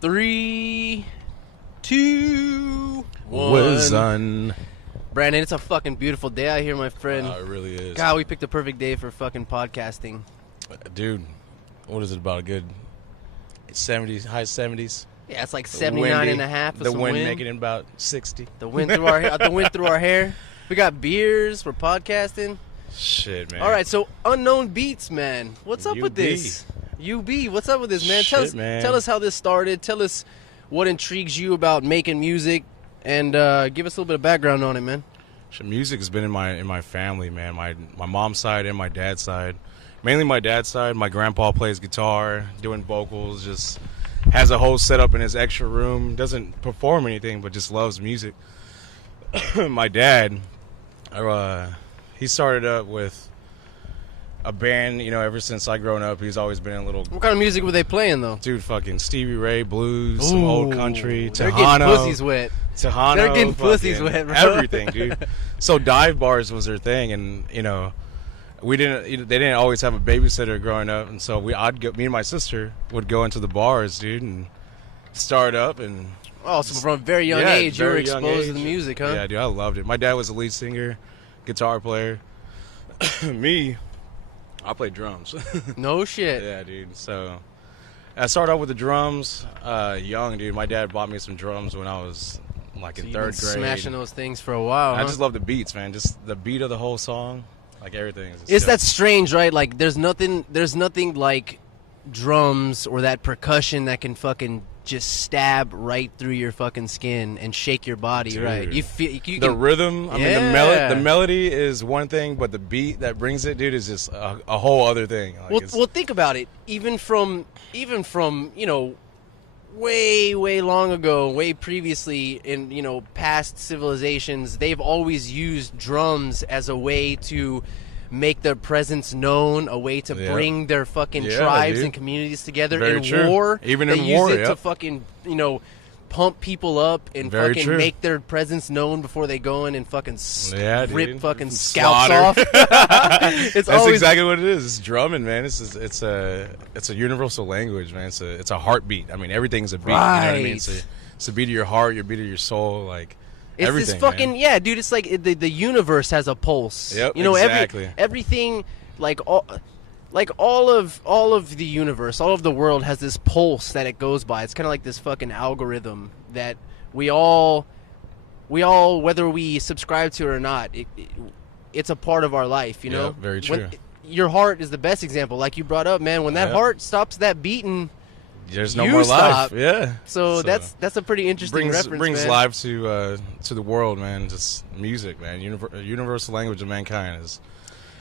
3, 2, 1. Was on. Brandon, it's a fucking beautiful day out here, my friend. It really is. God, we picked the perfect day for fucking podcasting. Dude, what is it about? A good 70s, high 70s? Yeah, it's like 79 and a half with the some wind wind. making it about 60. The wind through our hair. We got beers. We're podcasting. Shit, man. All right, so unknown Beatz, man. What's up with UB. this? UB, what's up with this, man? Shit, Tell us how this started. Tell us what intrigues you about making music, and give us a little bit of background on it, man. Music has been in my family, man. My mom's side and my dad's side. Mainly my dad's side. My grandpa plays guitar, doing vocals, just has a whole setup in his extra room. Doesn't perform anything, but just loves music. My dad, he started up with a band, ever since I grown up. He's always been a little... What kind of music were they playing, though? Dude, fucking Stevie Ray, blues, some old country, They're Tejano. getting pussies wet. Tejano, They're getting pussies wet, bro. Everything, dude. So dive bars was their thing, and they didn't always have a babysitter growing up, and so me and my sister would go into the bars, dude, and start up and. Oh, so from a very young age, you were exposed to the music, huh? Yeah, dude, I loved it. My dad was the lead singer, guitar player. Me, I played drums. No shit. Yeah, dude. So I started off with the drums young, dude. My dad bought me some drums when I was like in third grade. Smashing those things for a while. I just love the beats, man. Just the beat of the whole song, like everything. It's that strange, right? Like there's nothing like drums or that percussion that can fucking just stab right through your fucking skin and shake your body, dude. Right? You feel the rhythm. I mean, the melody is one thing, but the beat that brings it, dude, is just a whole other thing. Like well, think about it. Even from way long ago, way previously in past civilizations, they've always used drums as a way to make their presence known, a way to bring their fucking tribes and communities together. Very in true. war. Even they in use war, it to fucking pump people up and Very fucking true. make their presence known before they go in and fucking rip fucking Slaughter. scalps off. That's exactly what it is. It's drumming, man. It's a universal language, man. It's a heartbeat. I mean, everything's a beat. Right. You know what I mean? It's a beat of your heart, your beat of your soul, like. It's everything, this fucking man. dude. It's like the universe has a pulse. Yep, exactly. Everything, all of the universe, all of the world has this pulse that it goes by. It's kind of like this fucking algorithm that we all, whether we subscribe to it or not, it's a part of our life. You know. Yep, very true. Your heart is the best example, like you brought up, man. When that heart stops that beating. There's no more life. Yeah. So that's a pretty interesting reference, brings man. life to the world, man. Just music, man. Universal language of mankind is.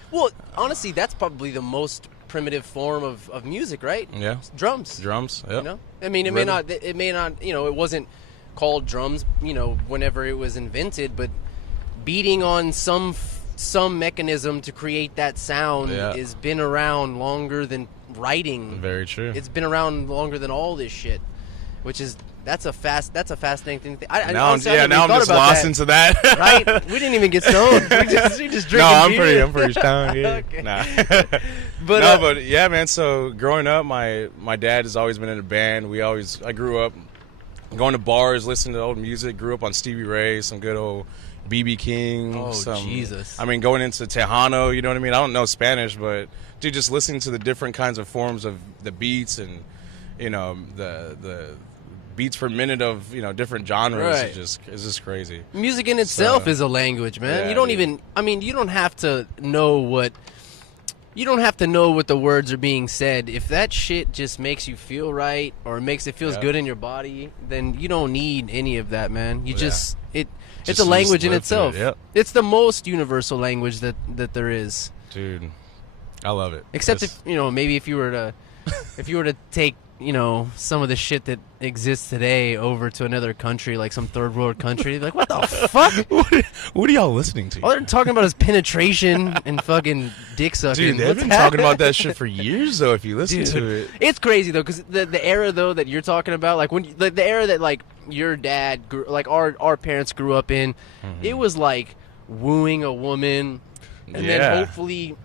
Well, honestly, that's probably the most primitive form of music, right? Yeah. Drums. Drums. Yep. I mean, it may not. It wasn't called drums. Whenever it was invented, but beating on some mechanism to create that sound has been around longer than writing. Very true. It's been around longer than all this shit, which is that's a fascinating thing. Now I'm just lost into that. Right? We didn't even get stoned. We just drinking beer. I'm pretty stoned. Yeah. Okay. Nah. but yeah, man. So growing up, my dad has always been in a band. I grew up going to bars, listening to old music. Grew up on Stevie Ray, some good old B.B. King. Oh, Jesus. I mean, going into Tejano, you know what I mean? I don't know Spanish, but dude, just listening to the different kinds of forms of the beats and the beats per minute of different genres is just crazy. Music in itself is a language, man. Yeah, you don't have to know what the words are being said. If that shit just makes you feel right or makes it feels good in your body, then you don't need any of that, man. It's a language in itself. Yep. It's the most universal language that there is. Dude, I love it. Except if maybe if you were to take some of the shit that exists today over to another country, like some third world country, like what the fuck? What are y'all listening to? All they're talking about is penetration and fucking dick sucking. Dude, they've been talking about that shit for years, though. If you listen to it, it's crazy though, because the era though that you're talking about, like when the era that like your dad grew, like our parents grew up in, it was like wooing a woman, and then hopefully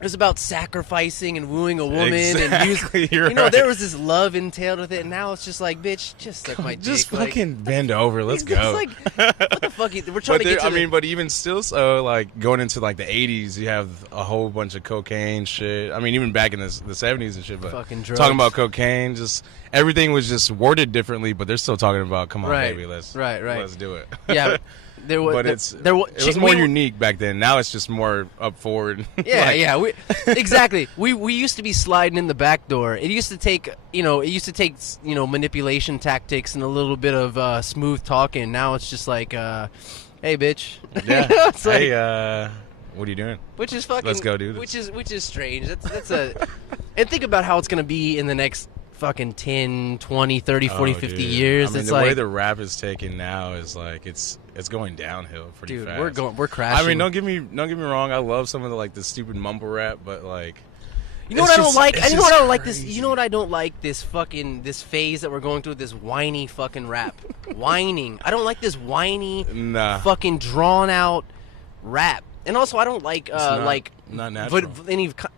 It was about sacrificing and wooing a woman, Exactly, and you're you know, right. there was this love entailed with it. And now it's just like, bitch, just suck my dick. Just like, fucking bend over. Let's it's go. like, what the fuck? We're trying to get to but even still, so like going into like the 80s, you have a whole bunch of cocaine shit. I mean, even back in the 70s and shit. But fucking drugs. talking about cocaine, just everything was just worded differently. But they're still talking about, come on, Right, baby, let's do it. Yeah. There was, but it was more unique back then. Now it's just more up forward. Yeah, exactly. We used to be sliding in the back door. It used to take manipulation tactics and a little bit of smooth talking. Now it's just like, hey, bitch. Yeah. It's like, Hey, what are you doing? which is fucking. Let's go do this. Which is strange. And think about how it's gonna be in the next fucking 10, 20, 30, 40, 50 dude. years. I mean, it's the like, way the rap is taken now is like it's going downhill pretty dude, fast. we're crashing. I mean, don't get me wrong. I love some of the stupid mumble rap, but like, you know what I don't like? it's You know what I don't like crazy. this. You know what I don't like? This phase that we're going through. This whiny fucking rap, whining. I don't like this whiny, Nah. fucking drawn out rap. And also, I don't like not natural.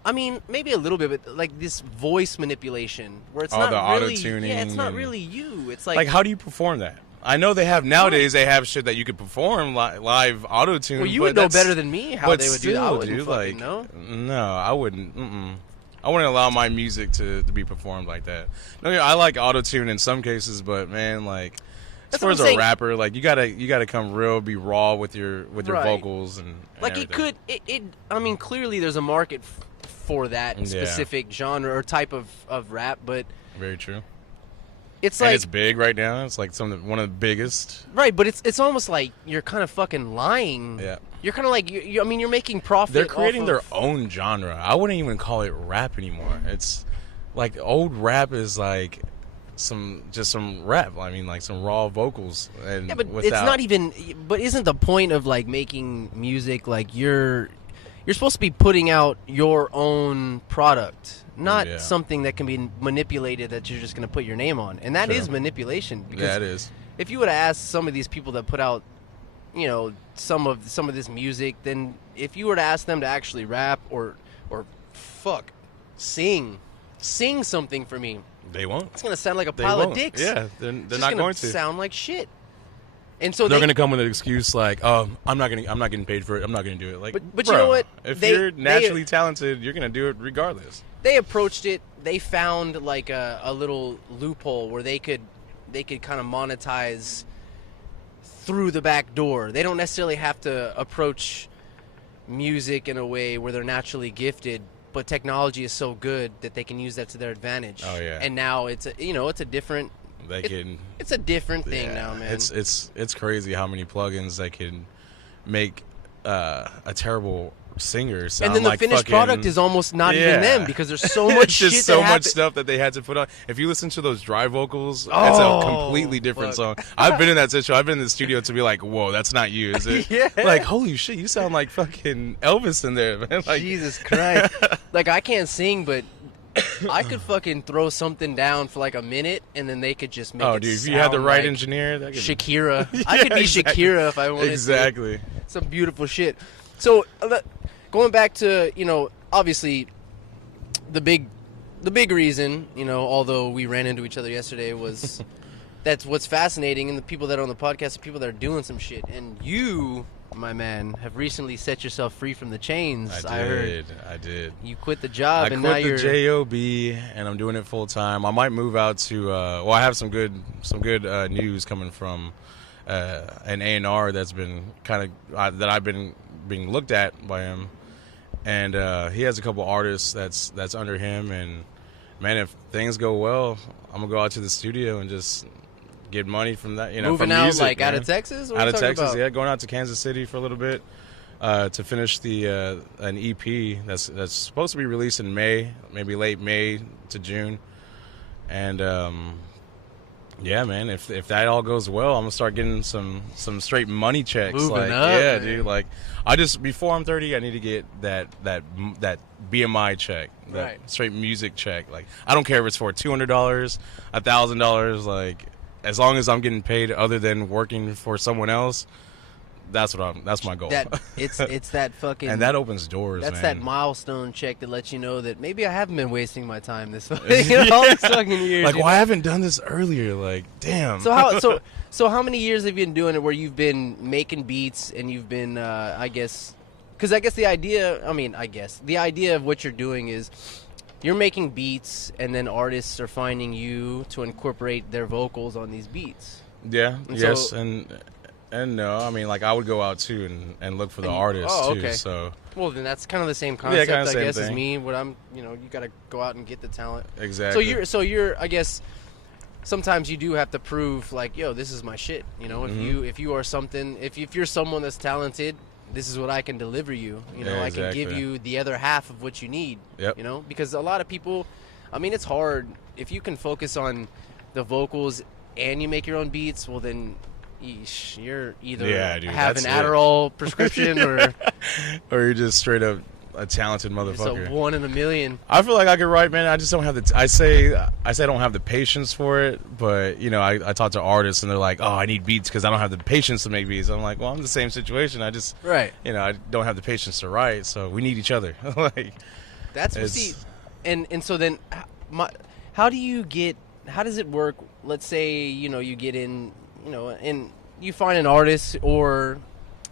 I mean, maybe a little bit, but like this voice manipulation where it's Oh, not the really. auto-tuning Yeah, it's not and- really you. It's Like, how do you perform that? I know they have nowadays. They have shit that you could perform live auto tune. Well, you would know better than me how they would do that. I wouldn't fucking know. No, I wouldn't. I wouldn't allow my music to be performed like that. No, I like auto tune in some cases, but man, like as That's far what as I'm a saying. rapper, like you gotta come real, be raw with your Right. vocals and Like everything. I mean, clearly there's a market for that Yeah. specific genre or type of rap, but Very true. it's And like it's big right now. It's like one of the biggest. right, but it's almost like you're kind of fucking lying. Yeah. You're kind of like I mean, you're making profit. They're creating off their of, own genre. I wouldn't even call it rap anymore. It's like old rap is like some rap. I mean, like some raw vocals. And Yeah, but without, it's not even. But isn't the point of like making music like you're supposed to be putting out your own product, not Yeah. something that can be manipulated that you're just going to put your name on, and that True. is manipulation. Because Yeah, it is. if you would have asked some of these people that put out, some of this music, then if you were to ask them to actually rap or sing something for me, They won't. it's gonna sound like a They pile won't. of dicks. Yeah, they're It's just not gonna going to. sound like shit. And so They're going to come with an excuse like, "Oh, I'm not getting paid for it. I'm not going to do it." Like, But you bro, know what? If They- you're naturally talented, you're going to do it regardless. they approached it. They found like a little loophole where they could kind of monetize through the back door. They don't necessarily have to approach music in a way where they're naturally gifted, but technology is so good that they can use that to their advantage. Oh, yeah. And now it's a different They can. it's a different thing Yeah, now, man. It's crazy how many plugins that can make a terrible singer sound and then the like finished fucking, product is almost not even Yeah. them because there's so much it's just shit so that much happen- stuff that they had to put on. If you listen to those dry vocals, it's Oh, a completely different fuck. song. I've been in that situation. I've been in the studio to be like, "Whoa, that's not you, is it?" Yeah. Like, holy shit, you sound like fucking Elvis in there, man. Like, Jesus Christ. Like, I can't sing, but I could fucking throw something down for like a minute, and then they could just make oh, it dude, if you had the sound right like engineer, that could Shakira. Yeah, I could be exactly. Shakira if I wanted exactly. to. Some beautiful shit. So, going back to, obviously, the big reason, although we ran into each other yesterday, was that's what's fascinating, and the people that are on the podcast are people that are doing some shit. And you, my man, have recently set yourself free from the chains. I heard I did. you quit the job, I and now quit you're the job, and I'm doing it full time. I might move out to. I have some good news coming from an A&R that's been kind of that I've been being looked at by him, and he has a couple artists that's under him. And man, if things go well, I'm gonna go out to the studio and just get money from that. moving from out music, like out man. of Texas. What Out are of you talking Texas, about? yeah, going out to Kansas City for a little bit to finish the an EP that's supposed to be released in May, maybe late May to June, and yeah, man, if that all goes well, I'm gonna start getting some straight money checks. Moving like, up, yeah, man. dude. Like, before I'm 30, I need to get that BMI check, that Right. straight music check. Like, I don't care if it's for $200, $1,000. Like, as long as I'm getting paid other than working for someone else, That's my goal. It's that fucking, and that opens doors. That's man. that milestone check that lets you know that maybe I haven't been wasting my time this all these fucking years. Like, why I haven't done this earlier? Like, damn. So how many years have you been doing it where you've been making beats and you've been because I guess the idea of what you're doing is you're making beats and then artists are finding you to incorporate their vocals on these beats. Yeah. Yes. And no, I mean, like, I would go out too and look for the artists too. So well, then that's kind of the same concept, kinda I same guess, as thing. me. What I'm, you got to go out and get the talent. Exactly. So you're, I guess, sometimes you do have to prove, like, yo, this is my shit. If you are something, if you're someone that's talented, this is what I can deliver you. I can give you the other half of what you need. Yep. Because a lot of people, I mean, it's hard if you can focus on the vocals and you make your own beats. Well, then. You're either have an Adderall prescription or you're just straight up a talented motherfucker. It's a 1 in a million. I feel like I could write, man. I just don't have the. I say I don't have the patience for it, but I talk to artists and they're like, "Oh, I need beats because I don't have the patience to make beats." I'm like, "Well, I'm in the same situation. I just I don't have the patience to write, so we need each other." Like, that's and so then, how does it work? Let's say you get in. And you find an artist or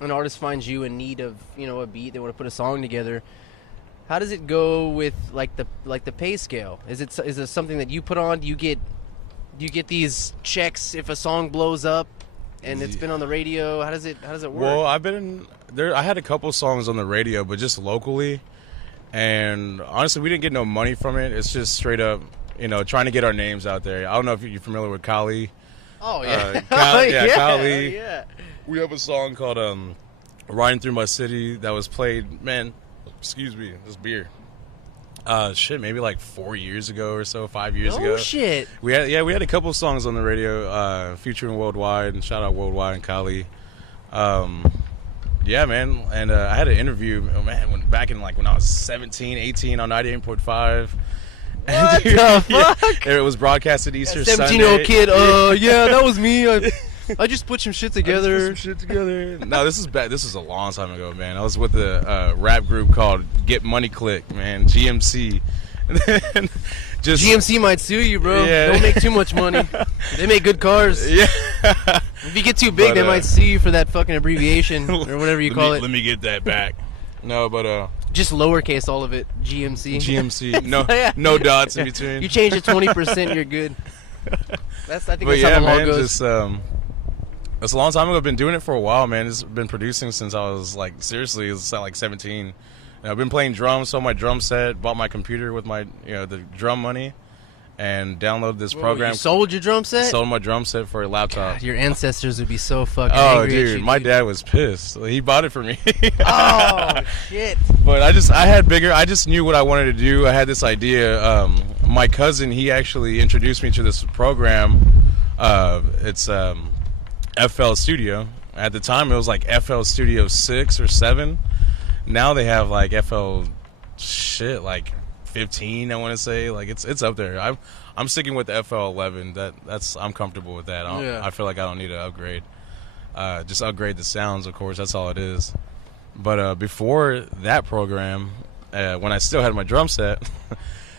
an artist finds you in need of, a beat. They want to put a song together. How does it go with like the pay scale? Is it something that you put on? Do you get these checks if a song blows up and it's been on the radio? How does it work? Well, I've been there. I had a couple songs on the radio, but just locally. And honestly, we didn't get no money from it. It's just straight up, trying to get our names out there. I don't know if you're familiar with Kali. Oh, yeah. Kali. Yeah. We have a song called Riding Through My City that was played, man, excuse me, this beer. Maybe like 4 years ago or so, 5 years ago. Oh, shit. We had a couple songs on the radio featuring Worldwide, and shout out Worldwide and Kali. Yeah, man, and I had an interview, back in when I was 17, 18 on 98.5. What the fuck? It was broadcasted Easter Sunday. 17-year-old kid. Yeah, that was me. I just put some shit together. No, this is bad. This was a long time ago, man. I was with a rap group called Get Money Click, man. GMC. GMC might sue you, bro. Yeah. Don't make too much money. They make good cars. Yeah. If you get too big, they might sue you for that fucking abbreviation or whatever you call it. Let me get that back. No, but just lowercase all of it. GMC. GMC. No dots in between. You change it 20%, you're good. I think but that's how the law man, goes. It's a long time ago. I've been doing it for a while, man. It's been producing since I was seriously, it's 17. And I've been playing drums, sold my drum set, bought my computer with my the drum money, and downloaded this program. You sold your drum set? Sold my drum set for a laptop. God, your ancestors would be so fucking angry at dude, you, my dad was pissed. He bought it for me. Oh shit! But I just knew what I wanted to do. I had this idea. My cousin, he actually introduced me to this program. It's FL Studio. At the time, it was like FL Studio 6 or 7. Now they have like FL 15. I want to say it's up there. I'm sticking with the FL 11. I'm comfortable with that. I feel like I don't need to upgrade. Just upgrade the sounds, of course. That's all it is. But before that program, when I still had my drum set,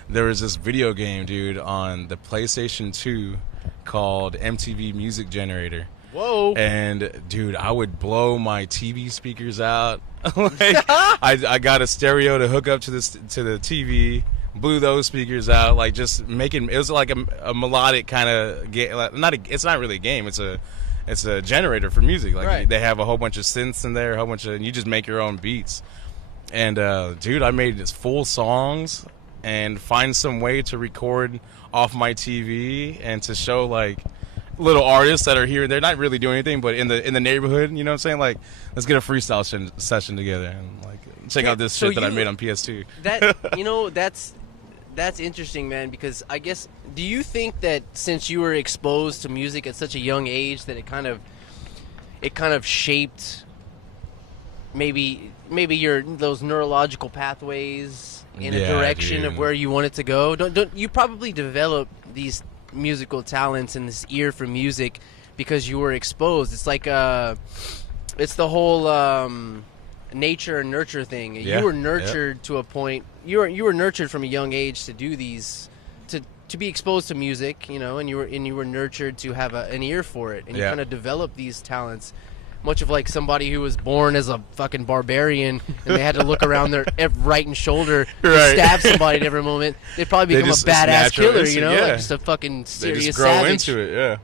there was this video game, dude, on the PlayStation 2 called MTV Music Generator. Whoa! And dude, I would blow my TV speakers out. I got a stereo to hook up to the TV. Blew those speakers out. Just making it was like a melodic kind of game. It's not really a game. It's a generator for music. Right. They have a whole bunch of synths in there, and you just make your own beats. And dude, I made this full songs and find some way to record off my TV and to show little artists that are here. They're not really doing anything, but in the neighborhood, you know what I'm saying? Let's get a freestyle session together and check out this shit that I made on PS2. That's interesting, man, because I guess, do you think that since you were exposed to music at such a young age that it kind of shaped maybe those neurological pathways in a direction of where you want it to go? Don't you probably develop these musical talents and this ear for music because you were exposed? It's like It's the whole nature and nurture thing. Yeah, You were nurtured to a point. You were nurtured from a young age to do these, to be exposed to music, and you were nurtured to have an ear for it, and you kind of develop these talents. Much of like somebody who was born as a fucking barbarian and they had to look around their right and shoulder to stab somebody at every moment. They'd probably become a badass killer, like just a fucking serious they just grow savage. into it, yeah.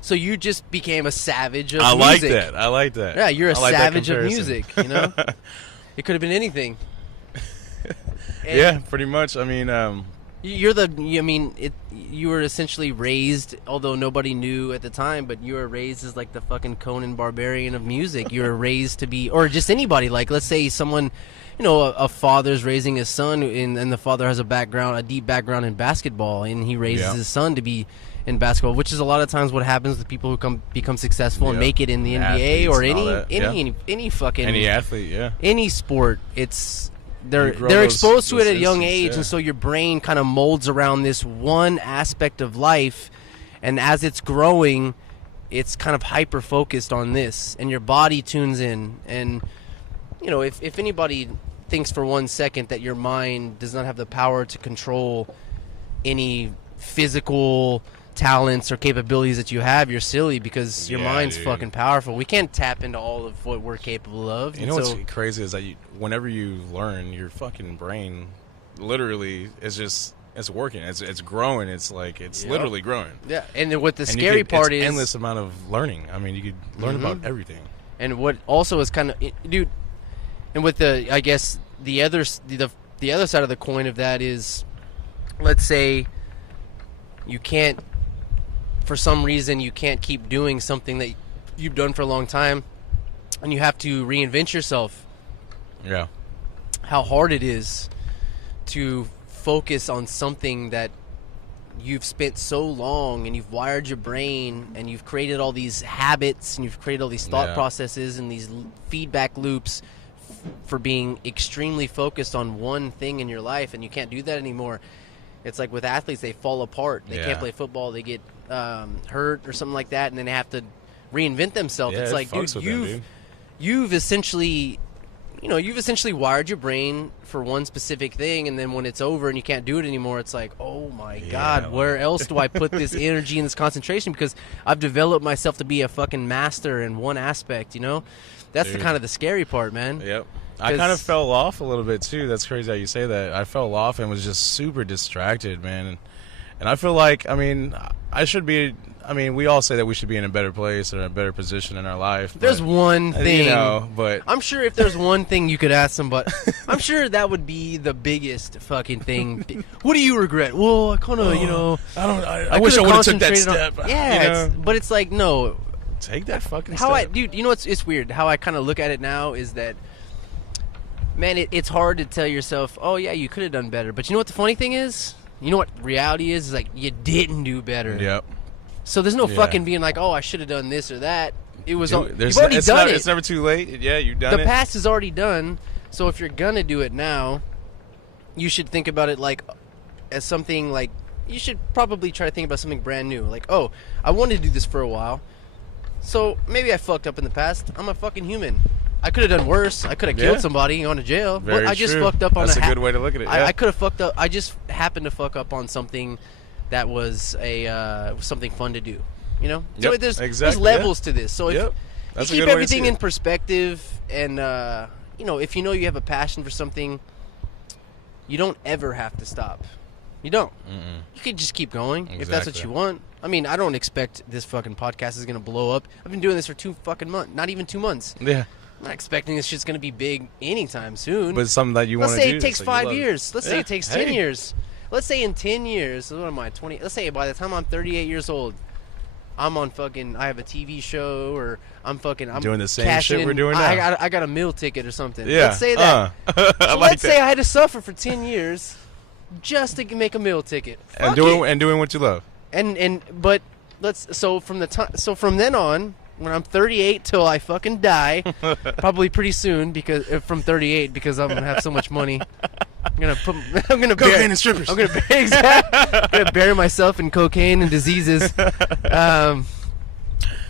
So you just became a savage of music. I like that. Yeah, you're a savage of music, It could have been anything. Yeah, pretty much. I mean, you were essentially raised, although nobody knew at the time, but you were raised as like the fucking Conan Barbarian of music. You were raised to be, or just anybody, like let's say someone, a father's raising his son, and the father has a deep background in basketball, and he raises his son to be in basketball, which is a lot of times what happens with people who become successful and make it in the NBA or any fucking any athlete, any sport. They're exposed to it at a young age, and so your brain kind of molds around this one aspect of life, and as it's growing, it's kind of hyper focused on this, and your body tunes in. And if anybody thinks for 1 second that your mind does not have the power to control any physical talents or capabilities that you have, you're silly, because your mind's fucking powerful. We can't tap into all of what we're capable of. What's crazy is that whenever you learn, your fucking brain literally is it's working. It's growing. It's like it's literally growing. Yeah, and then what the scary part is endless amount of learning. I mean, you could learn about everything. And what also is kind of, dude, and with I guess the other side of the coin of that is, let's say you can't, for some reason, you can't keep doing something that you've done for a long time, and you have to reinvent yourself. Yeah. How hard it is to focus on something that you've spent so long, and you've wired your brain, and you've created all these habits, and you've created all these thought processes and these feedback loops for being extremely focused on one thing in your life, and you can't do that anymore. It's like with athletes, they fall apart. They can't play football. They get hurt or something like that, and then they have to reinvent themselves. It's like, dude, you've essentially wired your brain for one specific thing, and then when it's over and you can't do it anymore, it's like, oh my God, where else do I put this energy and this concentration? Because I've developed myself to be a fucking master in one aspect, That's the kind of the scary part, man. Yep. I kind of fell off a little bit too. That's crazy how you say that. I fell off and was just super distracted, man. And I feel like, we all say that we should be in a better place or a better position in our life. There's one thing, but I'm sure if there's one thing you could ask somebody, I'm sure that would be the biggest fucking thing. What do you regret? Well, I kind of, I wish I would have took that step. But it's like, no. Take that fucking step. Dude, it's weird. How I kind of look at it now is that, man, it's hard to tell yourself, oh, yeah, you could have done better. But you know what the funny thing is? You know what reality is? Is like, you didn't do better. Yep. So there's no fucking being like, oh, I should have done this or that. You've already done it. It's never too late. Yeah, you've done it. The past is already done. So if you're going to do it now, you should think about it like as something like, you should probably try to think about something brand new. Like, oh, I wanted to do this for a while. So maybe I fucked up in the past. I'm a fucking human. I could have done worse. I could have killed somebody, gone to jail. Very but I just true. fucked up on That's a good way to look at it. I could have fucked up. I just happened to fuck up on something that was something fun to do. So there's levels to this. So if you keep everything in perspective, and if you have a passion for something, you don't ever have to stop. You don't. Mm-mm. You can just keep going if that's what you want. I don't expect this fucking podcast is going to blow up. I've been doing this for 2 fucking months. Not even 2 months. Yeah. I'm not expecting this shit's going to be big anytime soon. But it's something that you want to do. Let's say it takes 5 years. Let's say it takes 10 years. Let's say in 10 years, what am I, 20? Let's say by the time I'm 38 years old, I'm on fucking, I have a TV show, or I'm doing the same shit we're doing now. I got a meal ticket or something. Yeah. Let's say that. So let's say I had to suffer for 10 years just to make a meal ticket. And doing what you love. So from then on, when I'm 38 till I fucking die, probably pretty soon, because from 38, because I'm gonna have so much money. I'm gonna cocaine and strippers. I'm gonna bury myself in cocaine and diseases.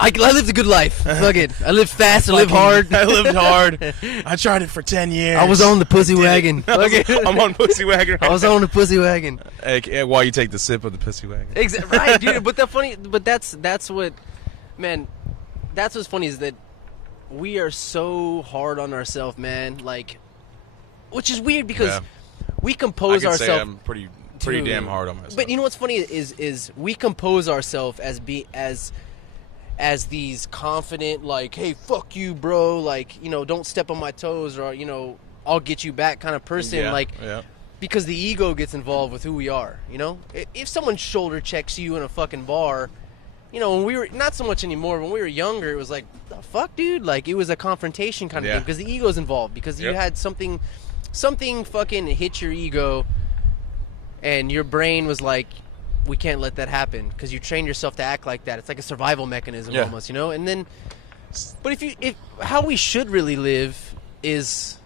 I lived a good life. Fuck it. I lived fast. I lived hard. I lived hard. I tried it for 10 years. I was on the pussy wagon. I'm on pussy wagon. Right I was on the pussy wagon. While you take the sip of the pussy wagon. Right, dude. But that's what, man. That's what's funny is that we are so hard on ourselves, man. Like, which is weird because we compose ourselves. Say I'm pretty damn hard on myself. But you know what's funny is we compose ourselves as these confident, like, hey, fuck you, bro, like, you know, don't step on my toes, or, you know, I'll get you back kind of person, because the ego gets involved with who we are, you know? If someone shoulder checks you in a fucking bar, you know, when we were, not so much anymore, when we were younger, it was like, the fuck, dude? Like, it was a confrontation kind of thing, because the ego's involved, because you had something fucking hit your ego, and your brain was like, we can't let that happen, because you train yourself to act like that. It's like a survival mechanism almost, you know? And then, but if how we should really live is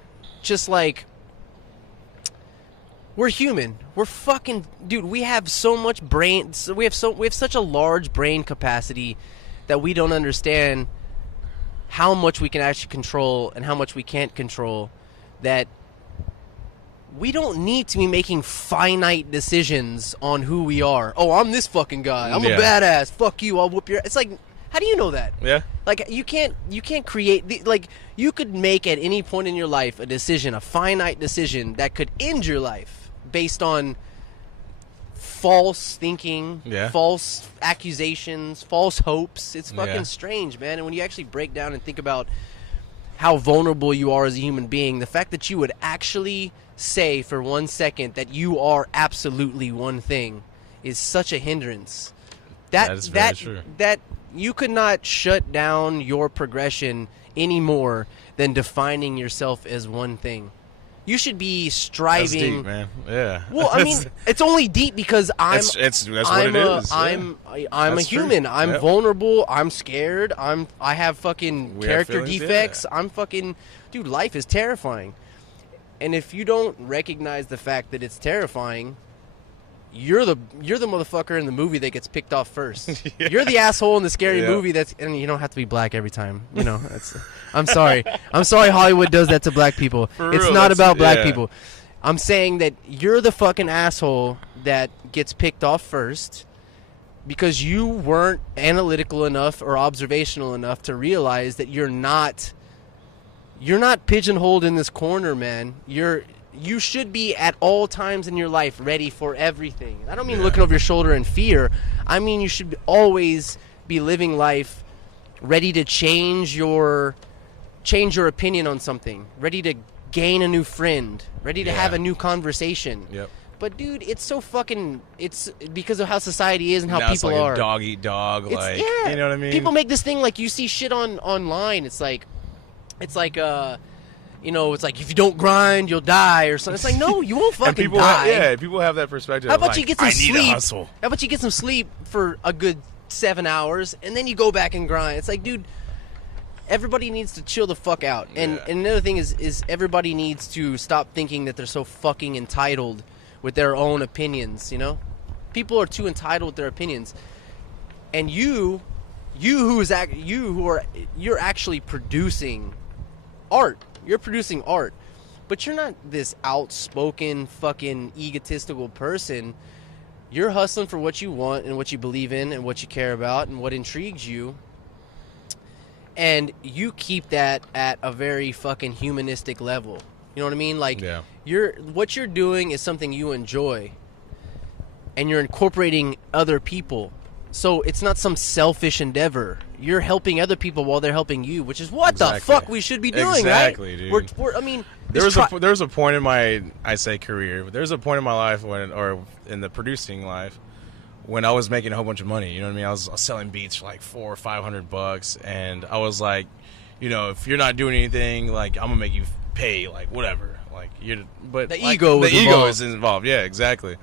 just like, we're human. We're fucking, dude, we have so much brain, we have such a large brain capacity that we don't understand how much we can actually control and how much we can't control, that we don't need to be making finite decisions on who we are. Oh, I'm this fucking guy. I'm a badass. Fuck you. I'll whoop your... It's like, how do you know that? Yeah. Like, you can't create... Like, you could make at any point in your life a decision, a finite decision that could end your life based on false thinking, false accusations, false hopes. It's fucking strange, man. And when you actually break down and think about how vulnerable you are as a human being, the fact that you would actually say for 1 second that you are absolutely one thing is such a hindrance. That is very true. That you could not shut down your progression any more than defining yourself as one thing. You should be striving. That's deep, man. Yeah. Well, I mean, it's only deep because that's what it is. I'm a human. I'm vulnerable. I'm scared. I have fucking character defects. I'm fucking, dude. Life is terrifying. And if you don't recognize the fact that it's terrifying, you're the motherfucker in the movie that gets picked off first. You're the asshole in the scary movie and you don't have to be black every time. You know, I'm sorry. I'm sorry Hollywood does that to black people. It's not about black people. I'm saying that you're the fucking asshole that gets picked off first because you weren't analytical enough or observational enough to realize that you're not pigeonholed in this corner, man. You should be at all times in your life ready for everything. I don't mean looking over your shoulder in fear. I mean you should always be living life ready to change your opinion on something, ready to gain a new friend, ready to have a new conversation. Yep. But dude, it's so fucking, it's because of how society is and how now people it's like are. A dog eat dog, you know what I mean? People make this thing like you see shit online. It's like you know, it's like if you don't grind, you'll die or something. It's like, no, you won't fucking die. People have that perspective. How about you get some sleep? I need a hustle. How about you get some sleep for a good 7 hours and then you go back and grind? It's like, dude, everybody needs to chill the fuck out. And another thing is everybody needs to stop thinking that they're so fucking entitled with their own opinions, you know? People are too entitled with their opinions. And you're actually producing art. You're producing art. But you're not this outspoken fucking egotistical person. You're hustling for what you want and what you believe in and what you care about and what intrigues you. And you keep that at a very fucking humanistic level. You know what I mean? Like, what you're doing is something you enjoy. And you're incorporating other people. So it's not some selfish endeavor. You're helping other people while they're helping you, which is what the fuck we should be doing, right? Dude. I mean, there was a point in my, I say career, but there's a point in my life or in the producing life, when I was making a whole bunch of money. You know what I mean? I was selling beats for like $400 or $500, and I was like, you know, if you're not doing anything, like I'm gonna make you pay, like whatever, like but the ego is involved. Yeah, exactly.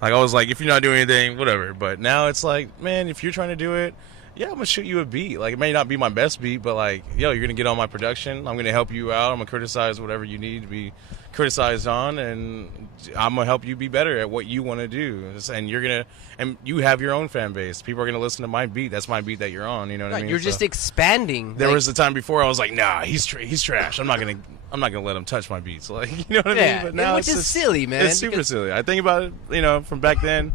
Like I was like, if you're not doing anything, whatever. But now it's like, man, if you're trying to do it yeah, I'm gonna shoot you a beat. Like, it may not be my best beat, but like, yo, you're gonna get on my production. I'm gonna help you out. I'm gonna criticize whatever you need to be criticized on, and I'm gonna help you be better at what you want to do. And you have your own fan base. People are gonna listen to my beat. That's my beat that you're on. You know what I mean? You're just expanding. There was a time before I was like, nah, he's trash. I'm not gonna let him touch my beats. Like, you know what I mean? But now which is silly, man. It's super silly. I think about it, from back then.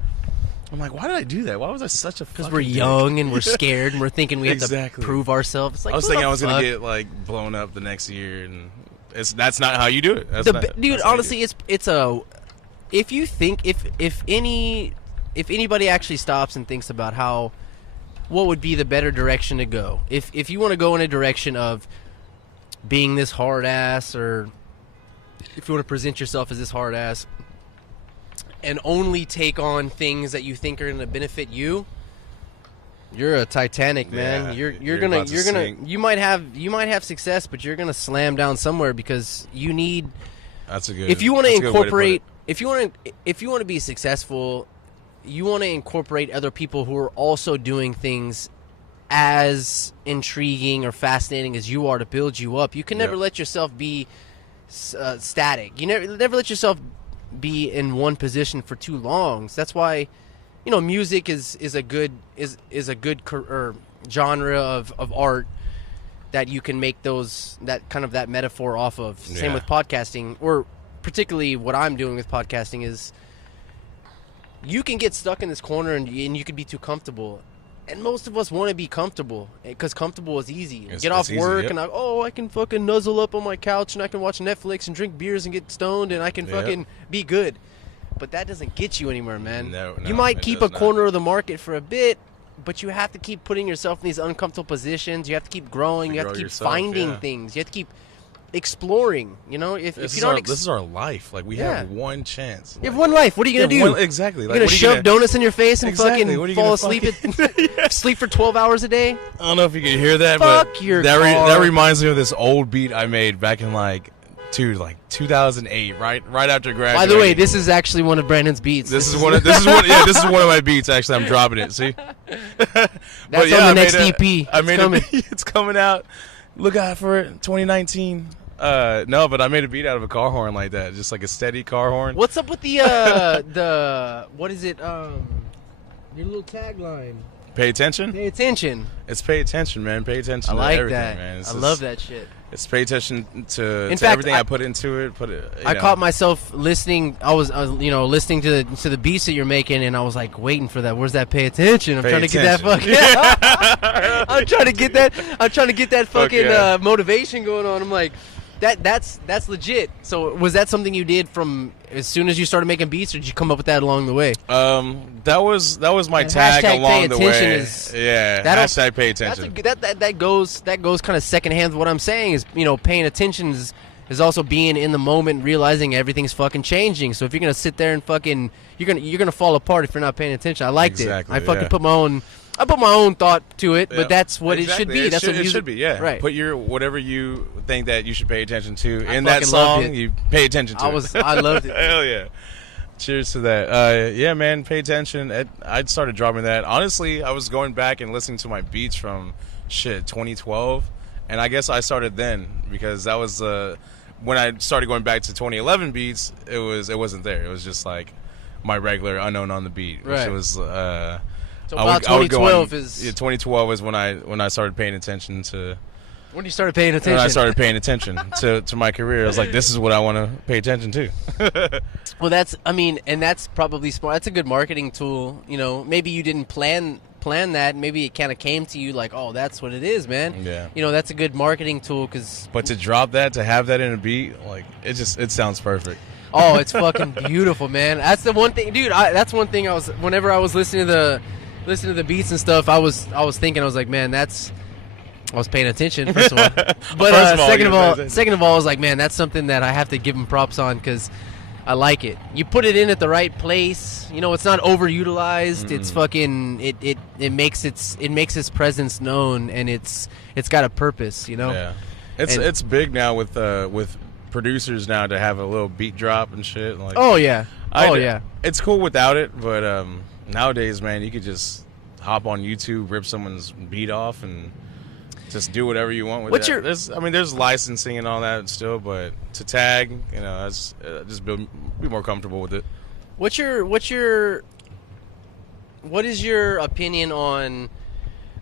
I'm like, why did I do that? Why was I such a fucking Because we're young and we're scared and we're thinking we have to prove ourselves. It's like, I was thinking I was going to get, like, blown up the next year, and that's not how you do it. Dude, honestly, it's a... If you think... If anybody actually stops and thinks about what would be the better direction to go, if you want to go in a direction of being this hard ass, or if you want to present yourself as this hard ass and only take on things that you think are going to benefit you, you're a Titanic, man. Yeah, you might have success, but you're gonna slam down somewhere because you need. That's a good. If you want to incorporate, if you want to be successful, you want to incorporate other people who are also doing things as intriguing or fascinating as you are to build you up. You can never let yourself be static. You never let yourself be in one position for too long. So that's why, music is a good genre of art that you can make that metaphor off of. Same with podcasting, or particularly what I'm doing with podcasting is you can get stuck in this corner and you can be too comfortable. And most of us want to be comfortable because comfortable is easy. Get off work and I can fucking nuzzle up on my couch and I can watch Netflix and drink beers and get stoned and I can fucking be good. But that doesn't get you anywhere, man. No, you might keep a corner of the market for a bit, but you have to keep putting yourself in these uncomfortable positions. You have to keep growing. You have to keep finding things. You have to keep exploring. If you don't, this is our life. Like, we have one chance. You have one life. What are you gonna do? Exactly. You're gonna shove donuts in your face and fucking fall asleep sleep for 12 hours a day? I don't know if you can hear that, Fuck but your that reminds me of this old beat I made back in 2008, right after graduating. By the way, this is actually one of Brandon's beats. This is one of my beats. Actually, I'm dropping it. See, that's on the next EP. It's coming out. Look out for it. 2019. No, but I made a beat out of a car horn like that, just like a steady car horn. What's up with the what is it? Your little tagline. Pay attention. Pay attention. It's pay attention, man. Pay attention. I like to everything, that. Man. I love that shit. It's pay attention to fact, everything I put into it. I caught myself listening. I was listening to the beats that you're making, and I was like waiting for that. Where's that pay attention? I'm trying to get that fucking. I'm trying to get that fucking motivation going on. I'm like, that's legit. So was that something you did from as soon as you started making beats, or did you come up with that along the way? That was my tag along the way. Hashtag pay attention. That goes kind of second hand. What I'm saying is, paying attention is also being in the moment, realizing everything's fucking changing. So if you're gonna sit there and fucking, you're gonna fall apart if you're not paying attention. I liked it. I fucking put my own thought to it, but that's what it should be. That's what it should be. Yeah, right. Put whatever you think that you should pay attention to in that song. You pay attention to it. I loved it. Hell yeah! Cheers to that. Yeah, man. Pay attention. I started dropping that. Honestly, I was going back and listening to my beats from 2012, and I guess I started then because that was when I started going back to 2011 beats. It wasn't there. It was just like my regular unknown on the beat, which was. So about 2012 is 2012 is when I started paying attention to. When you started paying attention. When I started paying attention to my career, I was like, this is what I want to pay attention to. Well, that's probably smart. That's a good marketing tool. Maybe you didn't plan that. Maybe it kind of came to you like, oh, that's what it is, man. Yeah. That's a good marketing tool But to drop that, to have that in a beat, like it sounds perfect. Oh, it's fucking beautiful, man. That's the one thing, dude. That's one thing whenever I was listening to the beats and stuff, I was thinking, I was like, man, I was paying attention, first of all. But second of all, I was like, man, that's something that I have to give him props on because I like it. You put it in at the right place. It's not overutilized. Mm-hmm. It's fucking it makes its presence known, and it's got a purpose. Yeah, it's big now with producers now to have a little beat drop and shit. Like, oh yeah, yeah. It's cool without it, but nowadays, man, you could just hop on YouTube, rip someone's beat off, and just do whatever you want with it. There's licensing and all that still, but to tag, that's just be more comfortable with it. What is your opinion on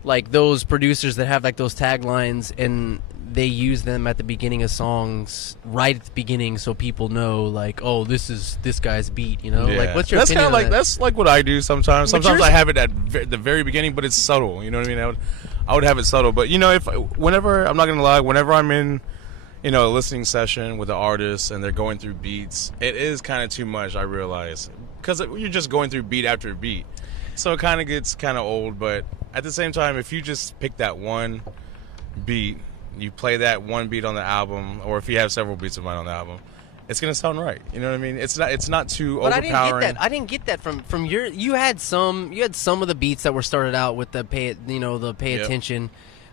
like those producers that have like those taglines and they use them at the beginning of songs, right at the beginning, so people know like, oh, this is this guy's beat, Yeah. Like, what's your opinion on that? That's like what I do sometimes. Sometimes I have it at the very beginning, but it's subtle. You know what I mean? I would have it subtle, but whenever I'm not gonna lie, whenever I'm in, a listening session with an artist and they're going through beats, it is kind of too much. I realize because you're just going through beat after beat, so it kind of gets kind of old. But at the same time, if you just pick that one beat, you play that one beat on the album, or if you have several beats of mine on the album, it's gonna sound right. You know what I mean? It's not too overpowering. I didn't get that from your. You had some of the beats that were started out with the pay attention,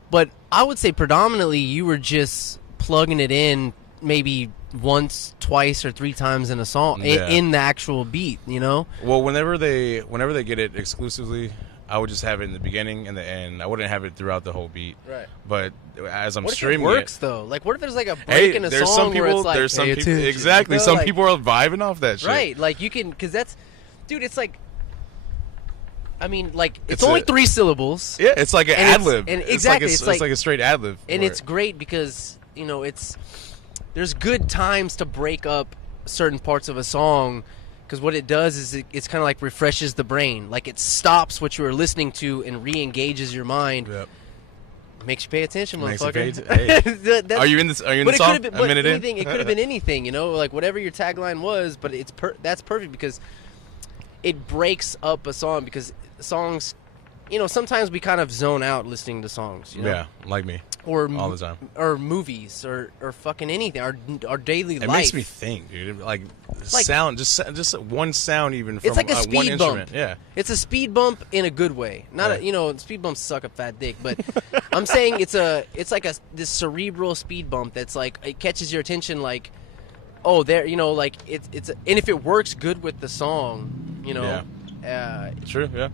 but I would say predominantly you were just plugging it in maybe once, twice, or three times in a song in the actual beat. Well, whenever they get it exclusively, I would just have it in the beginning and the end. I wouldn't have it throughout the whole beat. Right. But as I'm what streaming if it works though? Like, what if there's like a break in a there's song some people, where it's like, there's some people, attention, exactly. Some people are vibing off that shit. Right. Like you can, because that's, dude. It's like, I mean, like it's only 3 syllables. Yeah, it's like an ad lib. And exactly, it's like a straight ad lib. And it's great because there's good times to break up certain parts of a song. Because what it does is it's kind of like refreshes the brain. Like it stops what you were listening to and re-engages your mind. Yep. Makes you pay attention, motherfucker. Hey. Are you in this? Are you in the song? It could have been anything, like whatever your tagline was. But that's perfect because it breaks up a song. Because songs, sometimes we kind of zone out listening to songs. Yeah, like me. Or all the time. Or movies, or fucking anything. Our daily life. It makes me think, dude. Like sound, just one sound, even from it's like a speed one bump. instrument. Yeah, it's a speed bump in a good way. Not speed bumps suck a fat dick, but I'm saying it's like this cerebral speed bump that's like it catches your attention. Like, oh, there, like and if it works good with the song, true, yeah.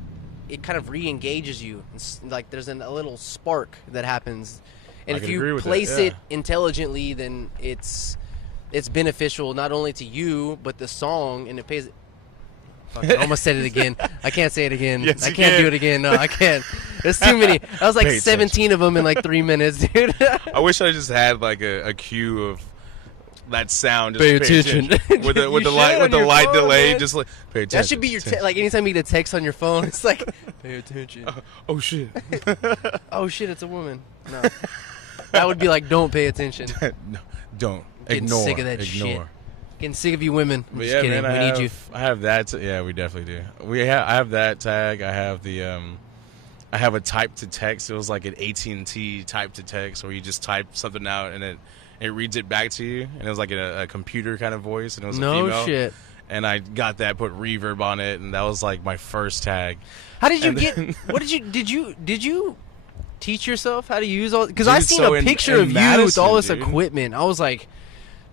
It kind of re-engages you. It's like there's a little spark that happens. And if you place it intelligently, then it's beneficial not only to you but the song, and it pays. Fuck, I almost said it again. I can't say it again. Yes, I can't do it again. No, I can't. There's too many. I was like 17 of them in like 3 minutes, dude. I wish I just had like a cue of that sound. Just pay attention. with the light phone, delay. Man. Just like pay attention. That should be your like anytime you get a text on your phone. It's like pay attention. Oh shit. Oh shit! It's a woman. No. That would be like, don't pay attention. No, don't. Getting ignore. sick of that shit. Getting sick of you women. But just kidding. Man, we need you. I have that. Yeah, we definitely do. I have that tag. I have the. I have a type to text. It was like an AT&T type to text, where you just type something out and it reads it back to you, and it was like a computer kind of voice, and it was a female. No shit. And I got that, put reverb on it, and that was like my first tag. How did you what did you teach yourself how to use all? Because I seen a picture of you with all this equipment. I was like,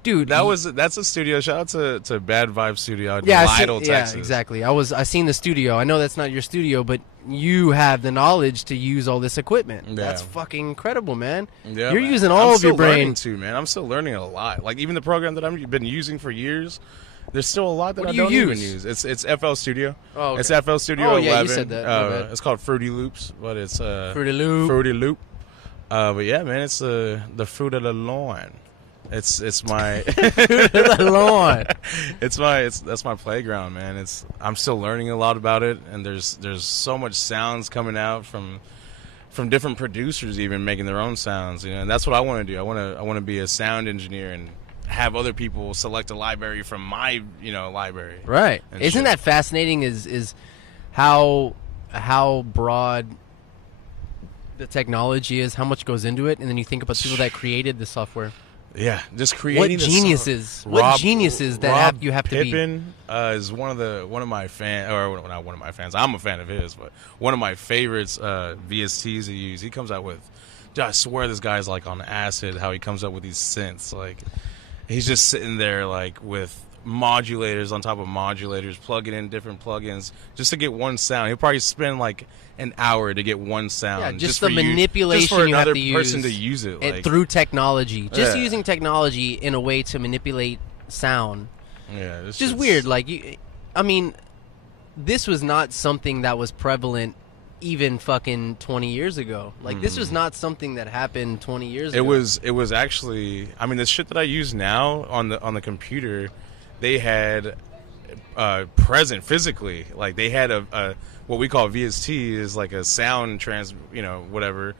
dude, that's a studio. Shout out to Bad Vibe Studio in Lytle, Texas. Yeah, exactly. I seen the studio. I know that's not your studio, but you have the knowledge to use all this equipment. Yeah. That's fucking incredible, man. Yeah, you're using all of your brain too, man. I'm still learning a lot. Like even the program that I've been using for years. There's still a lot that I don't even use. It's FL Studio. Oh, okay. It's FL Studio 11. Yeah, you said that. It's called Fruity Loops, but it's Fruity Loop. Fruity Loop. But yeah, man, it's the fruit of the lawn. It's my lawn. That's my playground, man. I'm still learning a lot about it, and there's so much sounds coming out from different producers, even making their own sounds. And that's what I want to do. I want to be a sound engineer and have other people select a library from my library. Right. Isn't that fascinating? Is how broad the technology is, how much goes into it, and then you think about people that created the software. Yeah, just creating. What geniuses! What geniuses that you have to be. Pippin is one of my fans, or not one of my fans. I'm a fan of his, but one of my favorites VSTs to use. He comes out with. I swear this guy's like on acid. How he comes up with these synths, like he's just sitting there like with modulators on top of modulators, plugging in different plugins just to get one sound. He'll probably spend like an hour to get one sound. Yeah, just for the manipulation just for you have another to person use to use it, and like, through technology. Just Yeah. using technology in a way to manipulate sound. Yeah, it's Just weird. Like, I mean, this was not something that was prevalent even fucking 20 years ago. Like, this was not something that happened 20 years ago. It was actually, I mean, the shit that I use now on the computer, they had present physically. Like, they had a what we call VST is like a sound whatever,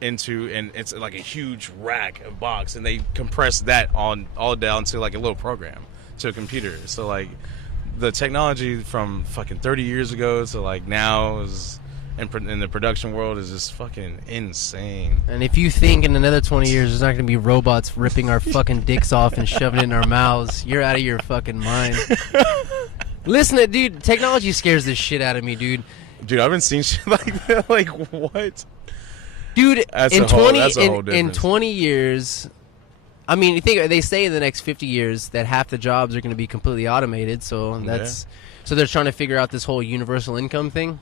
into, and it's like a huge rack of box, and they compress that all down to like a little program to a computer. So like the technology from fucking 30 years ago to like now is in the production world is just fucking insane. And if you think in another 20 years there's not going to be robots ripping our fucking dicks off and shoving it in our mouths, you're out of your fucking mind. Listen, dude, technology scares the shit out of me, dude. Dude, I've been seeing shit like that. Like, what? Dude, That's in a whole 20 in difference. 20 years, I mean, you think they say in the next 50 years that half the jobs are going to be completely automated, so that's so they're trying to figure out this whole universal income thing,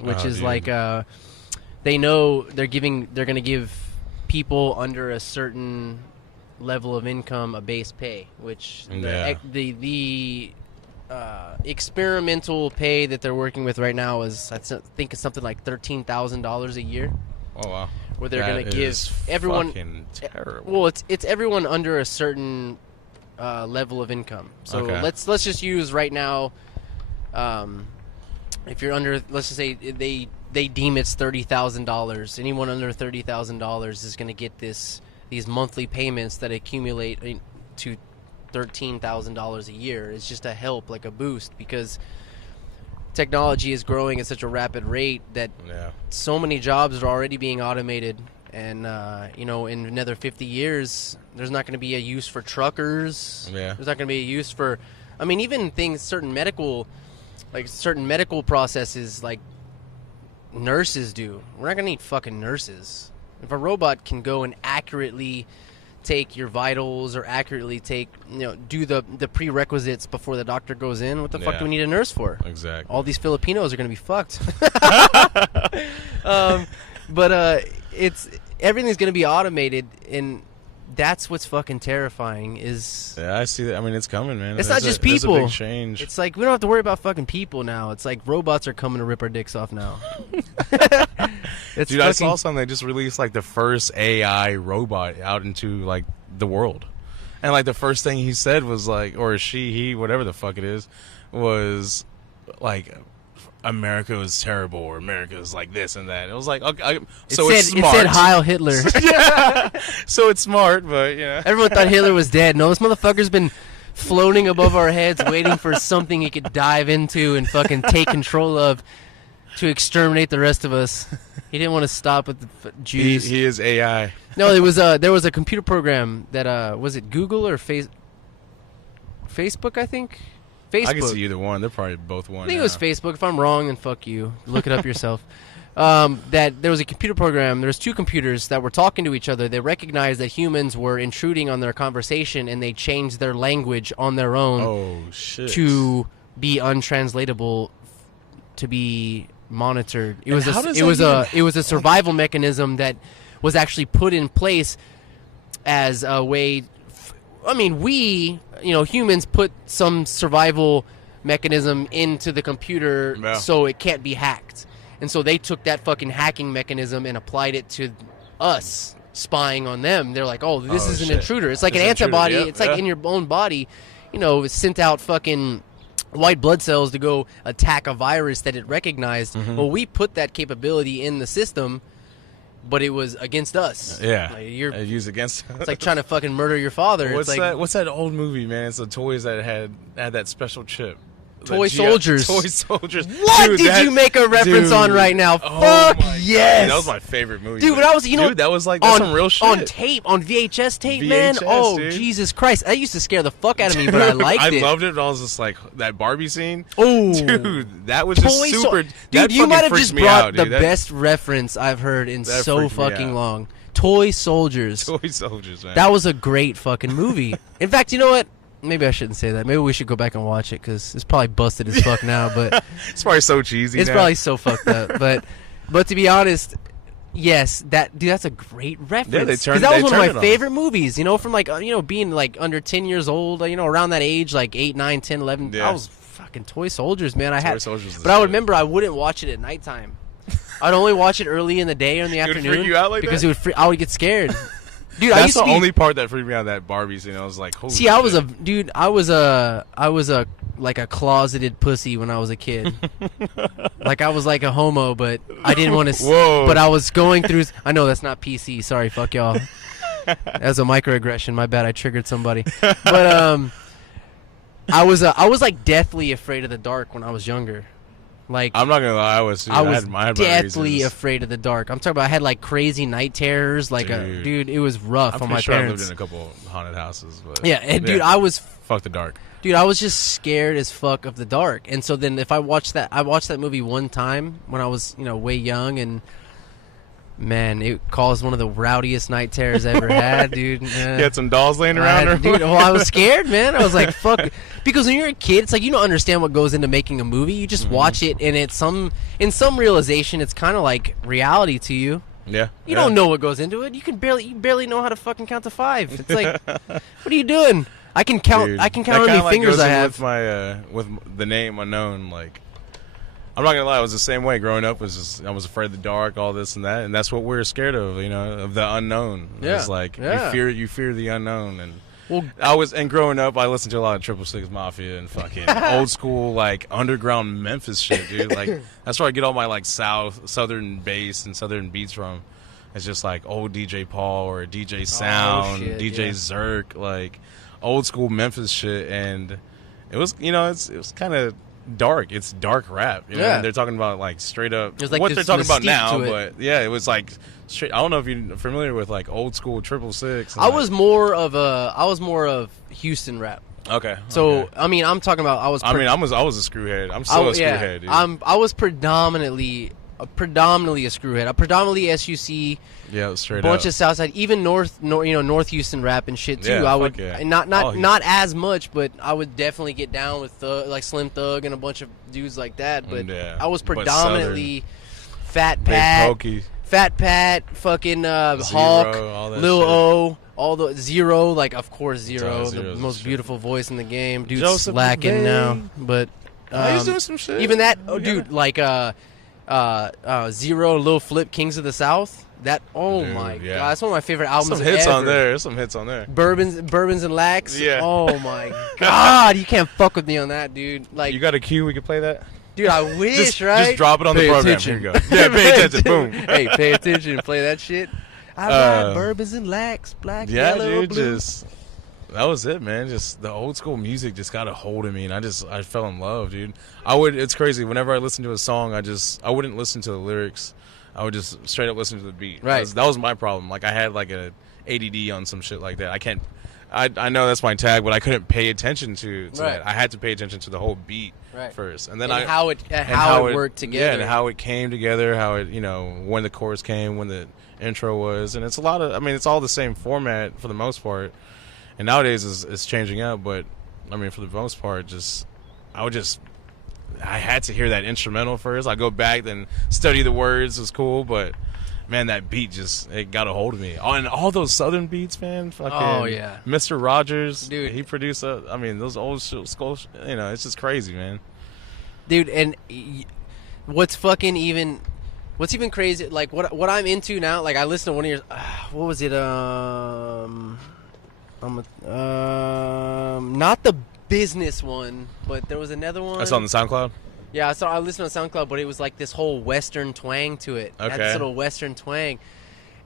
which is dude. like they know they're going to give people under a certain level of income a base pay, which the experimental pay that they're working with right now is, I think it's something like $13,000 a year. Oh wow! Where they're going to give everyone everyone terrible. Well, it's everyone under a certain level of income. So Okay. let's just use right now. If you're under, let's just say they deem it's $30,000. Anyone under $30,000 is going to get these monthly payments that accumulate to $13,000 a year. It's just a help, like a boost, because technology is growing at such a rapid rate that so many jobs are already being automated, and in another 50 years there's not going to be a use for truckers. There's not going to be a use for, I mean, even things, certain medical processes like nurses do. We're not going to need fucking nurses. If a robot can go and accurately take your vitals or accurately do the prerequisites before the doctor goes in, what the fuck do we need a nurse for? Exactly. All these Filipinos are going to be fucked. But it's everything's going to be automated, and that's what's fucking terrifying. I see that. I mean, it's coming, man. It's not just people. It's a big change. It's like we don't have to worry about fucking people now. It's like robots are coming to rip our dicks off now. Dude, I saw something. They just released like the first AI robot out into like the world, and like the first thing he said was like, or he, whatever the fuck it is, was like, America is terrible, or America is like this and that. It was like, okay, so it's smart. It said Heil Hitler. So it's smart, but everyone thought Hitler was dead. No, this motherfucker's been floating above our heads, waiting for something he could dive into and fucking take control of to exterminate the rest of us. He didn't want to stop with the Jews. He is AI. No, there was a computer program that was it Google or Facebook, I think. Facebook. I can see either one. They're probably both one. I think it was Facebook. If I'm wrong, then fuck you. Look it up yourself. That there was a computer program. There was two computers that were talking to each other. They recognized that humans were intruding on their conversation, and they changed their language on their own. Oh shit! To be untranslatable, to be monitored. It was a survival mechanism that was actually put in place as a way. I mean, we, humans put some survival mechanism into the computer so it can't be hacked. And so they took that fucking hacking mechanism and applied it to us spying on them. They're like, oh, this is an intruder. It's like an antibody. It's like in your own body, it sent out fucking white blood cells to go attack a virus that it recognized. Mm-hmm. Well, we put that capability in the system, but it was against us. Yeah, like used against us. It's like trying to fucking murder your father. What's that old movie, man? It's the toys that had that special chip. Toy Soldiers. Toy Soldiers. What did you make a reference on right now? Fuck yes. God, that was my favorite movie. Dude, when I was, that was like that's some real shit. On tape, on VHS tape, man. Oh, dude. Jesus Christ. That used to scare the fuck out of me, but I liked it. I loved it. I was just like, that Barbie scene. Oh. Dude, that was just super. Dude, you might have just brought the best reference I've heard in so fucking long. Toy Soldiers. Toy Soldiers, man. That was a great fucking movie. In fact, you know what? maybe I shouldn't say that. Maybe we should go back and watch it because it's probably busted as fuck now. But it's probably so cheesy. It's now. probably so fucked up. But to be honest, yes, that's a great reference. Because that was one of my favorite movies. You know, from like being like under 10 years old. Around that age, like 8, 9, 10, 11. Yeah. I was fucking Toy Soldiers, man. But I would remember I wouldn't watch it at nighttime. I'd only watch it early in the day or in the afternoon. It would freak you out like because that? I would get scared. Dude, that's the only part that freaked me out. That Barbie scene, I was like, holy shit. I was a like a closeted pussy when I was a kid. Like I was like a homo, but I didn't want to. Whoa! But I was going through. I know that's not PC. Sorry, fuck y'all. That's a microaggression. My bad. I triggered somebody. But I was like deathly afraid of the dark when I was younger. Like I'm not gonna lie, I was deathly afraid of the dark. I'm talking about I had like crazy night terrors. Like dude, it was rough on my parents. I lived in a couple haunted houses, but yeah, and dude, I was fuck the dark. Dude, I was just scared as fuck of the dark. And so then if I watched that movie one time when I was way young, and man, it caused one of the rowdiest night terrors I ever had, dude. You had some dolls laying around? Dude, well, I was scared, man. I was like, fuck. Because when you're a kid, it's like you don't understand what goes into making a movie. You just watch it, and in some realization, it's kind of like reality to you. Yeah. You don't know what goes into it. You barely know how to fucking count to 5. It's like, what are you doing? I can count. Dude, I can count how many fingers I have. With my with the name unknown, like I'm not gonna lie, I was the same way growing up. I was afraid of the dark, all this and that, and that's what we were scared of, of the unknown. Yeah, it's like you fear the unknown, and growing up, I listened to a lot of 666 Mafia and fucking old school like underground Memphis shit, dude. Like that's where I get all my like southern bass and southern beats from. It's just like old DJ Paul or DJ Sound, DJ Zerk, like old school Memphis shit, and it was it was kind of dark. It's dark rap, and they're talking about like straight up like what they're talking about now, but yeah, it was like straight. I don't know if you're familiar with like old school 666. I was more of Houston rap. Okay. So I mean, I'm talking about I was a screwhead. I'm still a screwhead, dude. I was predominantly a screwhead. Predominantly SUC. Yeah, straight bunch up. of Southside, even North Houston rap and shit too. Yeah, I would not as much, but I would definitely get down with like Slim Thug and a bunch of dudes like that. But I was predominantly Fat Pat, fucking Hawk, Lil O, all the Zero, like of course Zero, the most beautiful voice in the game. Dude's slacking now, but he's doing some shit. Even that, dude, like Zero, Lil Flip, Kings of the South. That my god, that's one of my favorite albums. Some hits on there. Some hits on there. Bourbons and Lax. Yeah. Oh my god, you can't fuck with me on that, dude. Like you got a cue we could play that. Dude, I wish, right? Just drop it on the program. Attention. Here you go. Yeah, pay attention. Boom. Hey, pay attention and play that shit. I ride bourbons and Lax, black, yellow, dude, blue. That was it, man. Just the old school music just got a hold of me, and I fell in love, dude. It's crazy. Whenever I listen to a song, I wouldn't listen to the lyrics. I would just straight up listen to the beat. Right. That was my problem. Like I had like a ADD on some shit like that. I know that's my tag, but I couldn't pay attention to that. I had to pay attention to the whole beat first, and then how it worked together. Yeah, and how it came together. How it when the chorus came, when the intro was, and it's a lot of. I mean, it's all the same format for the most part. And nowadays it's changing up, but I mean, for the most part, I had to hear that instrumental first. I go back and study the words. It was cool, but man, that beat it got a hold of me. Oh, and all those southern beats, man. Fucking Mr. Rogers, dude. He produced those old school. It's just crazy, man. Dude, and what's even crazy? Like what I'm into now. Like I listen to one of your. What was it? Not the business one, but there was another one. That's on the SoundCloud? Yeah, I listened on SoundCloud, but it was like this whole Western twang to it. Okay. It had this little Western twang.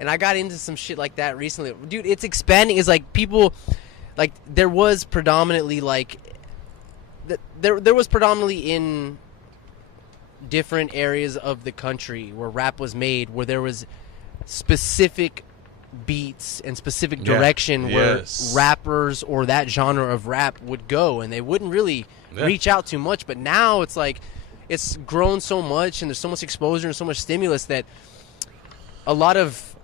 And I got into some shit like that recently. Dude, it's expanding. It's like people, like there was predominantly like, there was predominantly in different areas of the country where rap was made, where there was specific beats and specific direction where rappers or that genre of rap would go, and they wouldn't really reach out too much. But now it's like it's grown so much, and there's so much exposure and so much stimulus that a lot of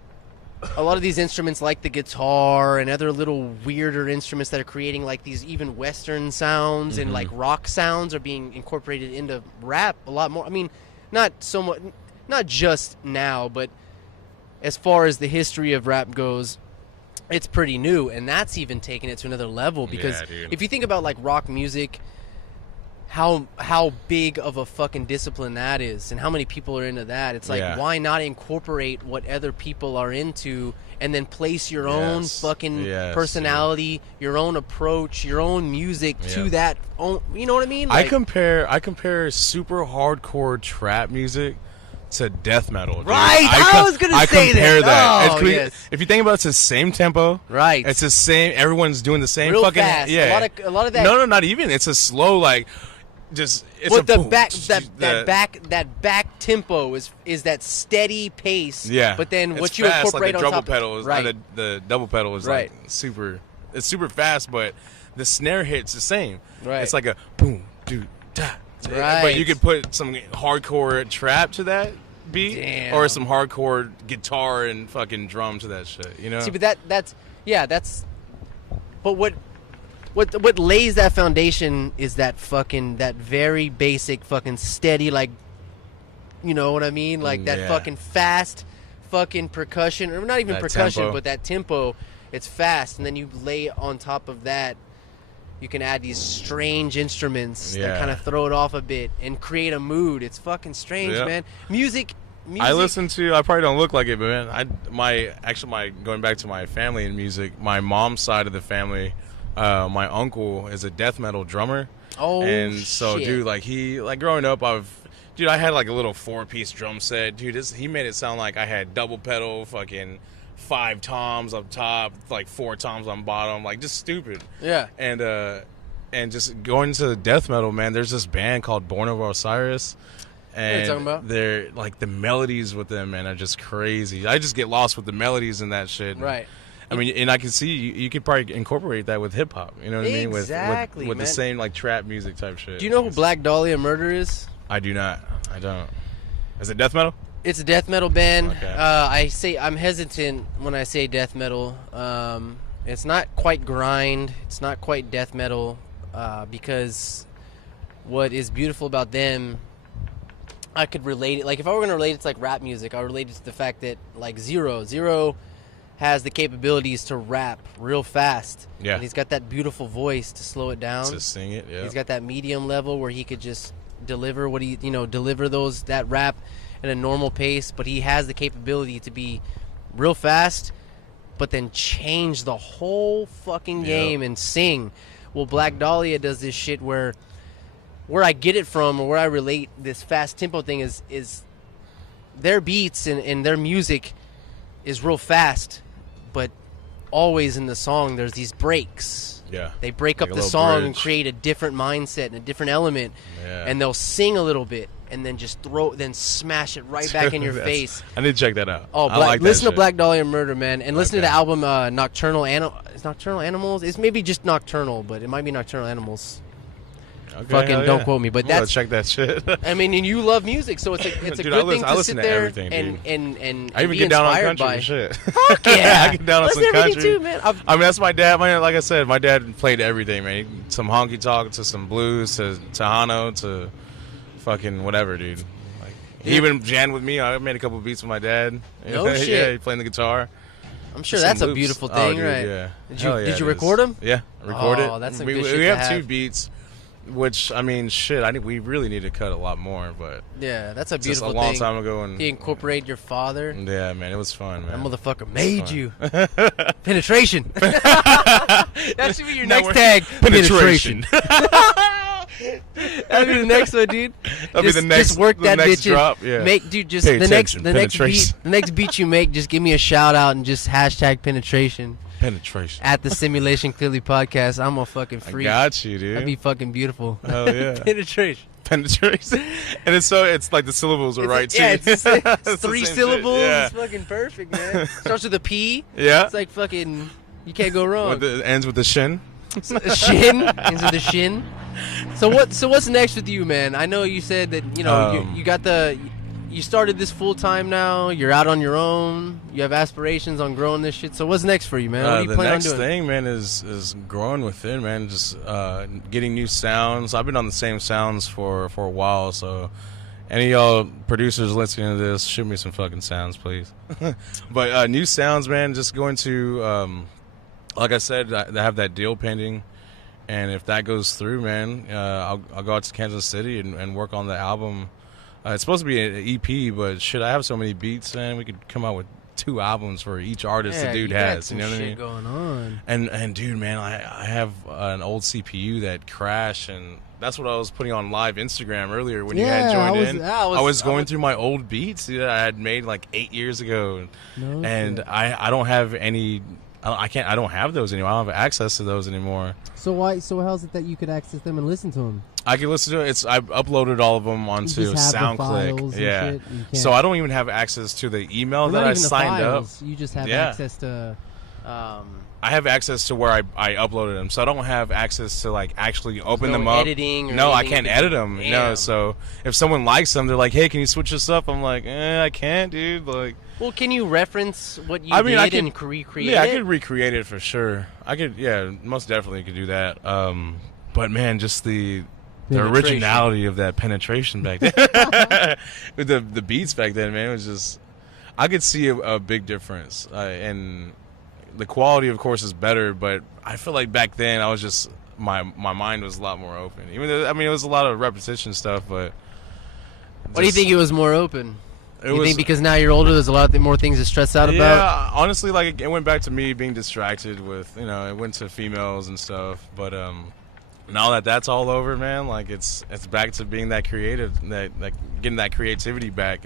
a lot of these instruments like the guitar and other little weirder instruments that are creating like these even Western sounds and like rock sounds are being incorporated into rap a lot more. I mean, not so much, not just now, but as far as the history of rap goes, it's pretty new, and that's even taking it to another level because if you think about like rock music, how big of a fucking discipline that is and how many people are into that. It's like, why not incorporate what other people are into and then place your own fucking personality, your own approach, your own music to that own, you know what I mean? Like, I compare super hardcore trap music to death metal. Dude. Right, I was going to say compare that. Oh, if you think about it, it's the same tempo. Right. It's the same, everyone's doing the same real fucking fast. Yeah. A lot of that. No, not even. It's a slow like just it's well, a the boom, that back tempo is that steady pace. Yeah. But then it's what you fast, incorporate like on double top pedal is right. the double pedal is like super. It's super fast, but the snare hit's the same. Right. It's like a boom, doo, da. Right. But you could put some hardcore trap to that beat, or some hardcore guitar and fucking drum to that shit. You know. See, but that's. But what lays that foundation is that very basic fucking steady, like, you know what I mean, like that fucking fast fucking percussion, or not even that percussion tempo. But that tempo. It's fast, and then you lay on top of that, you can add these strange instruments that kind of throw it off a bit and create a mood. It's fucking strange, man. Music. I probably don't look like it, but man, going back to my family in music, my mom's side of the family, my uncle is a death metal drummer. Oh, and so, shit. dude, like growing up, I had like a little 4-piece drum set. Dude, he made it sound like I had double pedal, fucking 5 toms up top, like 4 toms on bottom, like just stupid. Yeah. And just going to death metal, man, there's this band called Born of Osiris. And what are you talking about? They're like the melodies with them, man, are just crazy. I just get lost with the melodies and that shit. Right. I mean, and I can see you could probably incorporate that with hip hop. You know what I mean? Exactly, with the same like trap music type shit. Do you know who Black Dahlia Murder is? I do not. I don't. Is it death metal? It's a death metal band. Okay. I'm hesitant when I say death metal. It's not quite grind. It's not quite death metal, because what is beautiful about them, I could relate it. Like if I were going to relate it to like rap music, I would relate it to the fact that like Zero has the capabilities to rap real fast. Yeah. And he's got that beautiful voice to slow it down. To sing it, yeah. He's got that medium level where he could just deliver that rap at a normal pace, but he has the capability to be real fast, but then change the whole fucking game and sing. Well, Black Dahlia does this shit where I get it from, or where I relate this fast tempo thing is their beats and their music is real fast, but always in the song there's these breaks. Yeah. They break like up the song and create a different mindset and a different element. Yeah. And they'll sing a little bit and then just smash it right back in your face. I need to check that out. Oh, listen to Black Dahlia Murder, man, and listen to the album Nocturnal Animals. It's maybe just Nocturnal, but it might be Nocturnal Animals. Okay, fucking don't quote me, but that's check that shit. I mean, and you love music, so it's a Dude, good thing to sit there and I even be get down on inspired country by. and shit. Fuck yeah, I get down on some everything country too, man. I mean, that's my dad. Like I said, my dad played everything, man. Some honky tonk to some blues to Tejano to fucking whatever, dude. Like he even jammed with me. I made a couple beats with my dad. No shit. Yeah, he playing the guitar. I'm sure that's a beautiful thing, dude, right? Yeah. Did you record them? Yeah, recorded. Oh, that's some we, good shit we to have 2 beats. Which, I mean, shit, we really need to cut a lot more, but... Yeah, that's a beautiful thing. Just a long time ago. And you incorporate your father. Yeah, man, it was fun, man. That motherfucker made you. Penetration. That should be your next tag. Penetration. That'll be the next one, dude. That'll be the next Just work that bitch drop, yeah. The next beat you make, just give me a shout out and just hashtag penetration. Penetration. At the Simulation Clearly podcast. I'm a fucking freak. I got you, dude. That'd be fucking beautiful. Hell yeah. Penetration. And it's like the syllables are right, too. Yeah, it's 3 syllables. Yeah. It's fucking perfect, man. Starts with a P. Yeah. It's like fucking, you can't go wrong. Ends with the shin. Shin. Ends with the shin. So what's next with you, man? I know you said that, you got the you started this full time now. You're out on your own. You have aspirations on growing this shit. So what's next for you, man? What do you plan on doing? The next thing, man, is growing within, man. Just getting new sounds. I've been on the same sounds for a while, so any of y'all producers listening to this, shoot me some fucking sounds, please. But new sounds, man. Just going to, like I said, I have that deal pending. And if that goes through, man, I'll go out to Kansas City and work on the album. It's supposed to be an EP, but shit, I have so many beats, man. We could come out with 2 albums for each artist the dude has. You know what I mean? Going on. And dude, man, I have an old CPU that crashed, and that's what I was putting on live Instagram earlier when you had joined in. I was going through my old beats that I had made like 8 years ago, and I don't have any. I don't have those anymore. I don't have access to those anymore. So how's it that you could access them and listen to them? I can listen to it. I uploaded all of them onto SoundClick. Yeah. So I don't even have access to the email that I signed up. You just have access to. I have access to where I uploaded them, so I don't have access to like actually open them up. Editing or no, I can't edit them. Damn. No, so if someone likes them, they're like, "Hey, can you switch this up?" I'm like, I can't, dude. Like, well, can you reference what you did and recreate it? Yeah, I could recreate it for sure. I could, most definitely could do that. But man, just the originality of that penetration back then, with the beats back then, man, it was just, I could see a big difference, and the quality, of course, is better. But I feel like back then, I was just my mind was a lot more open. Even though, I mean, it was a lot of repetition stuff, but. Why do you think it was more open? You think because now you're older, there's a lot more things to stress out about? Yeah, honestly, like it went back to me being distracted with, it went to females and stuff. But now that's all over, man, like it's back to being that creative, that getting that creativity back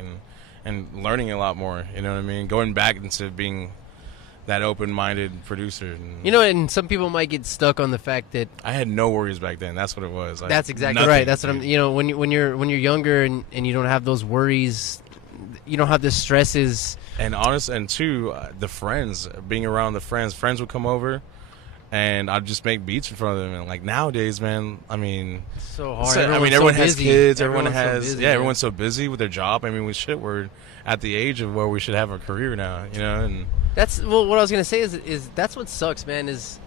and learning a lot more. You know what I mean? Going back into being that open-minded producer. And some people might get stuck on the fact that I had no worries back then. That's what it was. That's exactly right. That's what I'm. When you're younger and you don't have those worries. You don't have the stresses. And the friends, being around the friends would come over, and I'd just make beats in front of them. And like nowadays, man, I mean, it's so hard. Everyone has kids. Everyone's so busy with their job. I mean, we're at the age of where we should have a career now, and that's what I was gonna say is that's what sucks, man. Is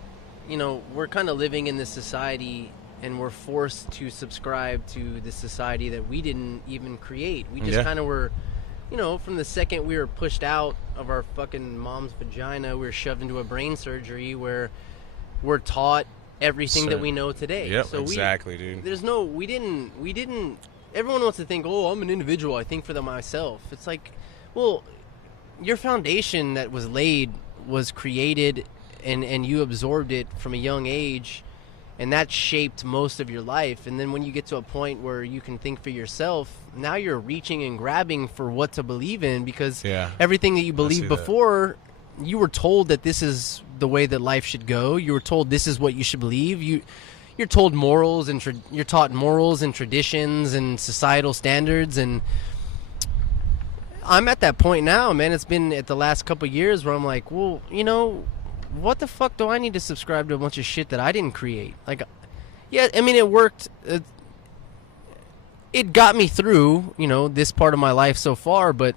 we're kind of living in this society. And we're forced to subscribe to the society that we didn't even create. We just kind of were, from the second we were pushed out of our fucking mom's vagina, we were shoved into a brain surgery where we're taught everything that we know today. Yep, so exactly, dude. We didn't. Everyone wants to think, oh, I'm an individual. I think for myself. It's like, well, your foundation that was laid was created, and you absorbed it from a young age. And that shaped most of your life. And then when you get to a point where you can think for yourself, now you're reaching and grabbing for what to believe in because everything that you believed before, you were told that this is the way that life should go. You were told this is what you should believe. You're told morals and you're taught morals and traditions and societal standards. And I'm at that point now, man. It's been at the last couple of years where I'm like, well, what the fuck do I need to subscribe to a bunch of shit that I didn't create? Like, yeah, I mean, it worked. It got me through, this part of my life so far. But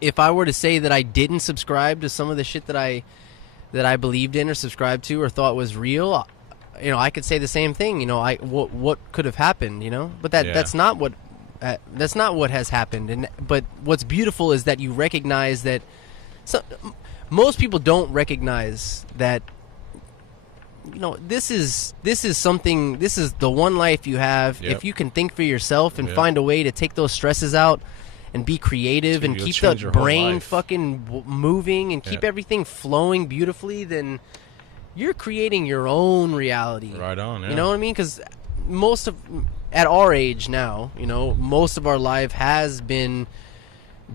if I were to say that I didn't subscribe to some of the shit that I believed in or subscribed to or thought was real, I could say the same thing. What could have happened? But that's not what has happened. But what's beautiful is that you recognize that. Most people don't recognize that, this is something, this is the one life you have. Yep. If you can think for yourself and find a way to take those stresses out and be creative and keep the brain fucking moving and keep everything flowing beautifully, then you're creating your own reality. Right on, yeah. You know what I mean? Because at our age now, most of our life has been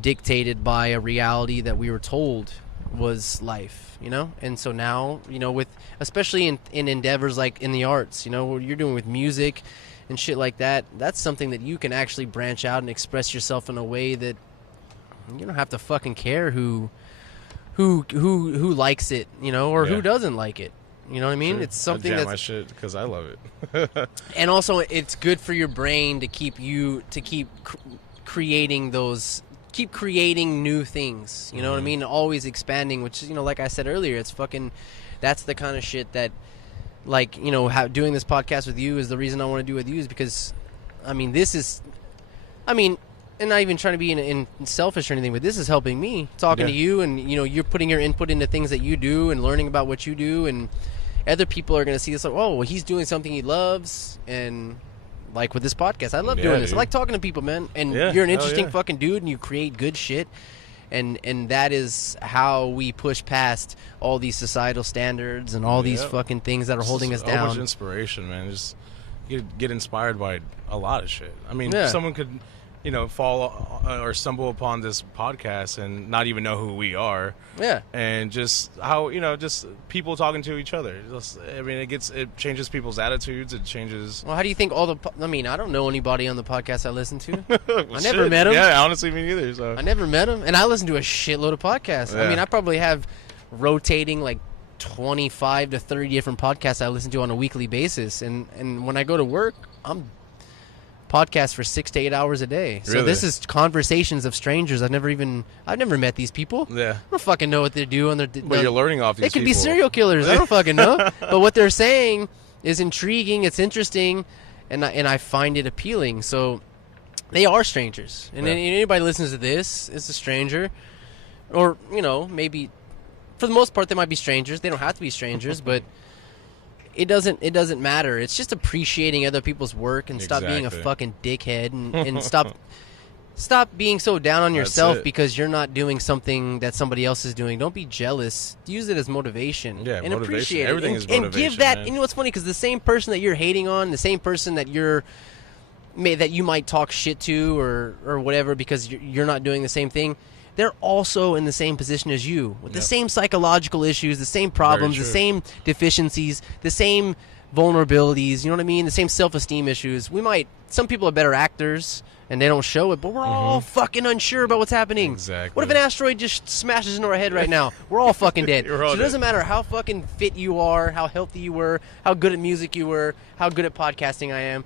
dictated by a reality that we were told was life, and so now, with especially in endeavors like in the arts, what you're doing with music and shit like that, that's something that you can actually branch out and express yourself in a way that you don't have to fucking care who likes it, or who doesn't like it. You know what I mean? Sure. It's something that's my shit because I love it. And also it's good for your brain to keep creating new things. You know what I mean? Always expanding, which, like I said earlier, it's fucking, that's the kind of shit that, like, doing this podcast with you is the reason I want to do it with you, is because, and not even trying to be in selfish or anything, but this is helping me talking to you, and you're putting your input into things that you do and learning about what you do, and other people are going to see this like, oh, well, he's doing something he loves. And like with this podcast, I love doing this. I like talking to people, man. And you're an interesting fucking dude, and you create good shit. And that is how we push past all these societal standards and all these fucking things that are holding us down. So much inspiration, man. Just get inspired by a lot of shit. I mean, someone could, fall or stumble upon this podcast and not even know who we are. Yeah. And just how, just people talking to each other. It changes people's attitudes. It changes. Well, how do you think I don't know anybody on the podcast I listen to. I never met them. Yeah, honestly, me neither. So. I never met them. And I listen to a shitload of podcasts. Yeah. I probably have rotating like 25 to 30 different podcasts I listen to on a weekly basis. And when I go to work, I'm podcast for 6 to 8 hours a day. So this is conversations of strangers. I've never met these people. Yeah. I don't fucking know what they're doing. But you're learning off these people. They could be serial killers. I don't fucking know. But what they're saying is intriguing. It's interesting. And I find it appealing. So they are strangers. And anybody listens to this is a stranger. Or, maybe for the most part they might be strangers. They don't have to be strangers, but it doesn't matter. It's just appreciating other people's work and stop being a fucking dickhead and stop being so down on yourself because you're not doing something that somebody else is doing. Don't be jealous. Use it as motivation. Yeah, and motivation. Appreciate Everything it. is motivation. And give that. Man. You know what's funny? Because the same person that you're hating on, the same person that that you might talk shit to or whatever because you're not doing the same thing, they're also in the same position as you with the same psychological issues, the same problems, the same deficiencies, the same vulnerabilities, you know what I mean? The same self-esteem issues. Some people are better actors and they don't show it, but we're all fucking unsure about what's happening. Exactly. What if an asteroid just smashes into our head right now? We're all fucking dead. So it doesn't matter how fucking fit you are, how healthy you were, how good at music you were, how good at podcasting I am.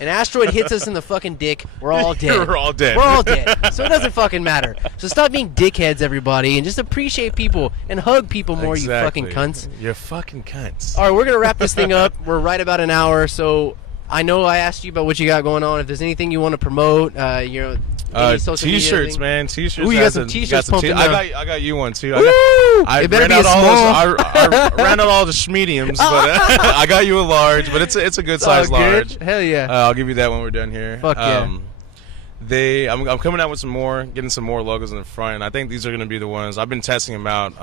An asteroid hits us in the fucking dick, we're all dead. We're all dead. We're all dead. So it doesn't fucking matter. So stop being dickheads, everybody, and just appreciate people and hug people more, you fucking cunts. You're fucking cunts. All right, we're going to wrap this thing up. We're right about an hour, so I know I asked you about what you got going on. If there's anything you want to promote, T-shirts, man. T-shirts. Ooh, you got some T-shirts pumping out. I got you one too. I ran out I ran out all the mediums, but I got you a large. But it's a good size large. Hell yeah! I'll give you that when we're done here. Fuck yeah. I'm coming out with some more, getting some more logos in the front. And I think these are going to be the ones. I've been testing them out.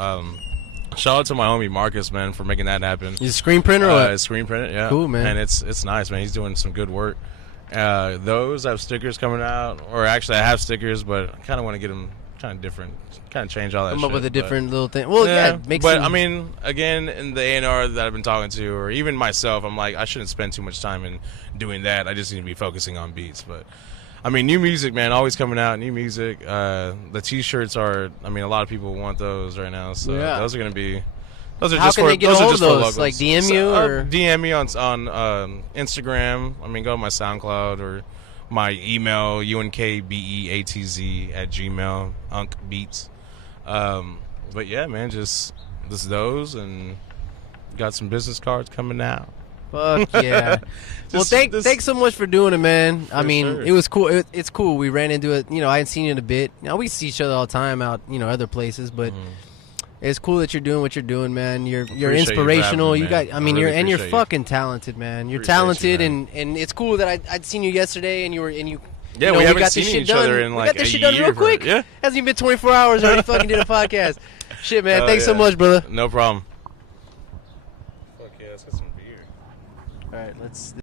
Shout out to my homie Marcus, man, for making that happen. He's a screen printer or what? Screen printer, yeah. Cool, man. And it's nice, man. He's doing some good work. Those I have stickers coming out, or actually I have stickers, but I kind of want to get them kind of different, kind of change all that. Come shit, up with a different little thing. Well, again, in the A&R that I've been talking to, or even myself, I'm like, I shouldn't spend too much time in doing that. I just need to be focusing on beats. But new music, man, always coming out. New music. The T-shirts are. a lot of people want those right now, so those are gonna be. Those are How just can for, they get those all are of just for those? logos. Like DM you or DM me on Instagram. Go to my SoundCloud or my email unkbeatz@gmail. Beatz. But yeah, man, just those, and got some business cards coming out. Fuck yeah! Well, thanks so much for doing it, man. Sure. It was cool. It's cool. We ran into it. I hadn't seen you in a bit. We see each other all the time out, other places, but. It's cool that you're doing what you're doing, man. You're inspirational. You're fucking talented, man. You're talented, and it's cool that I'd seen you yesterday, and we haven't seen each other in like a year. We got this shit done real quick. Yeah, hasn't even been 24 hours. Already fucking did a podcast. Shit, man. Thanks so much, brother. No problem. Fuck yeah, let's get some beer. All right, let's.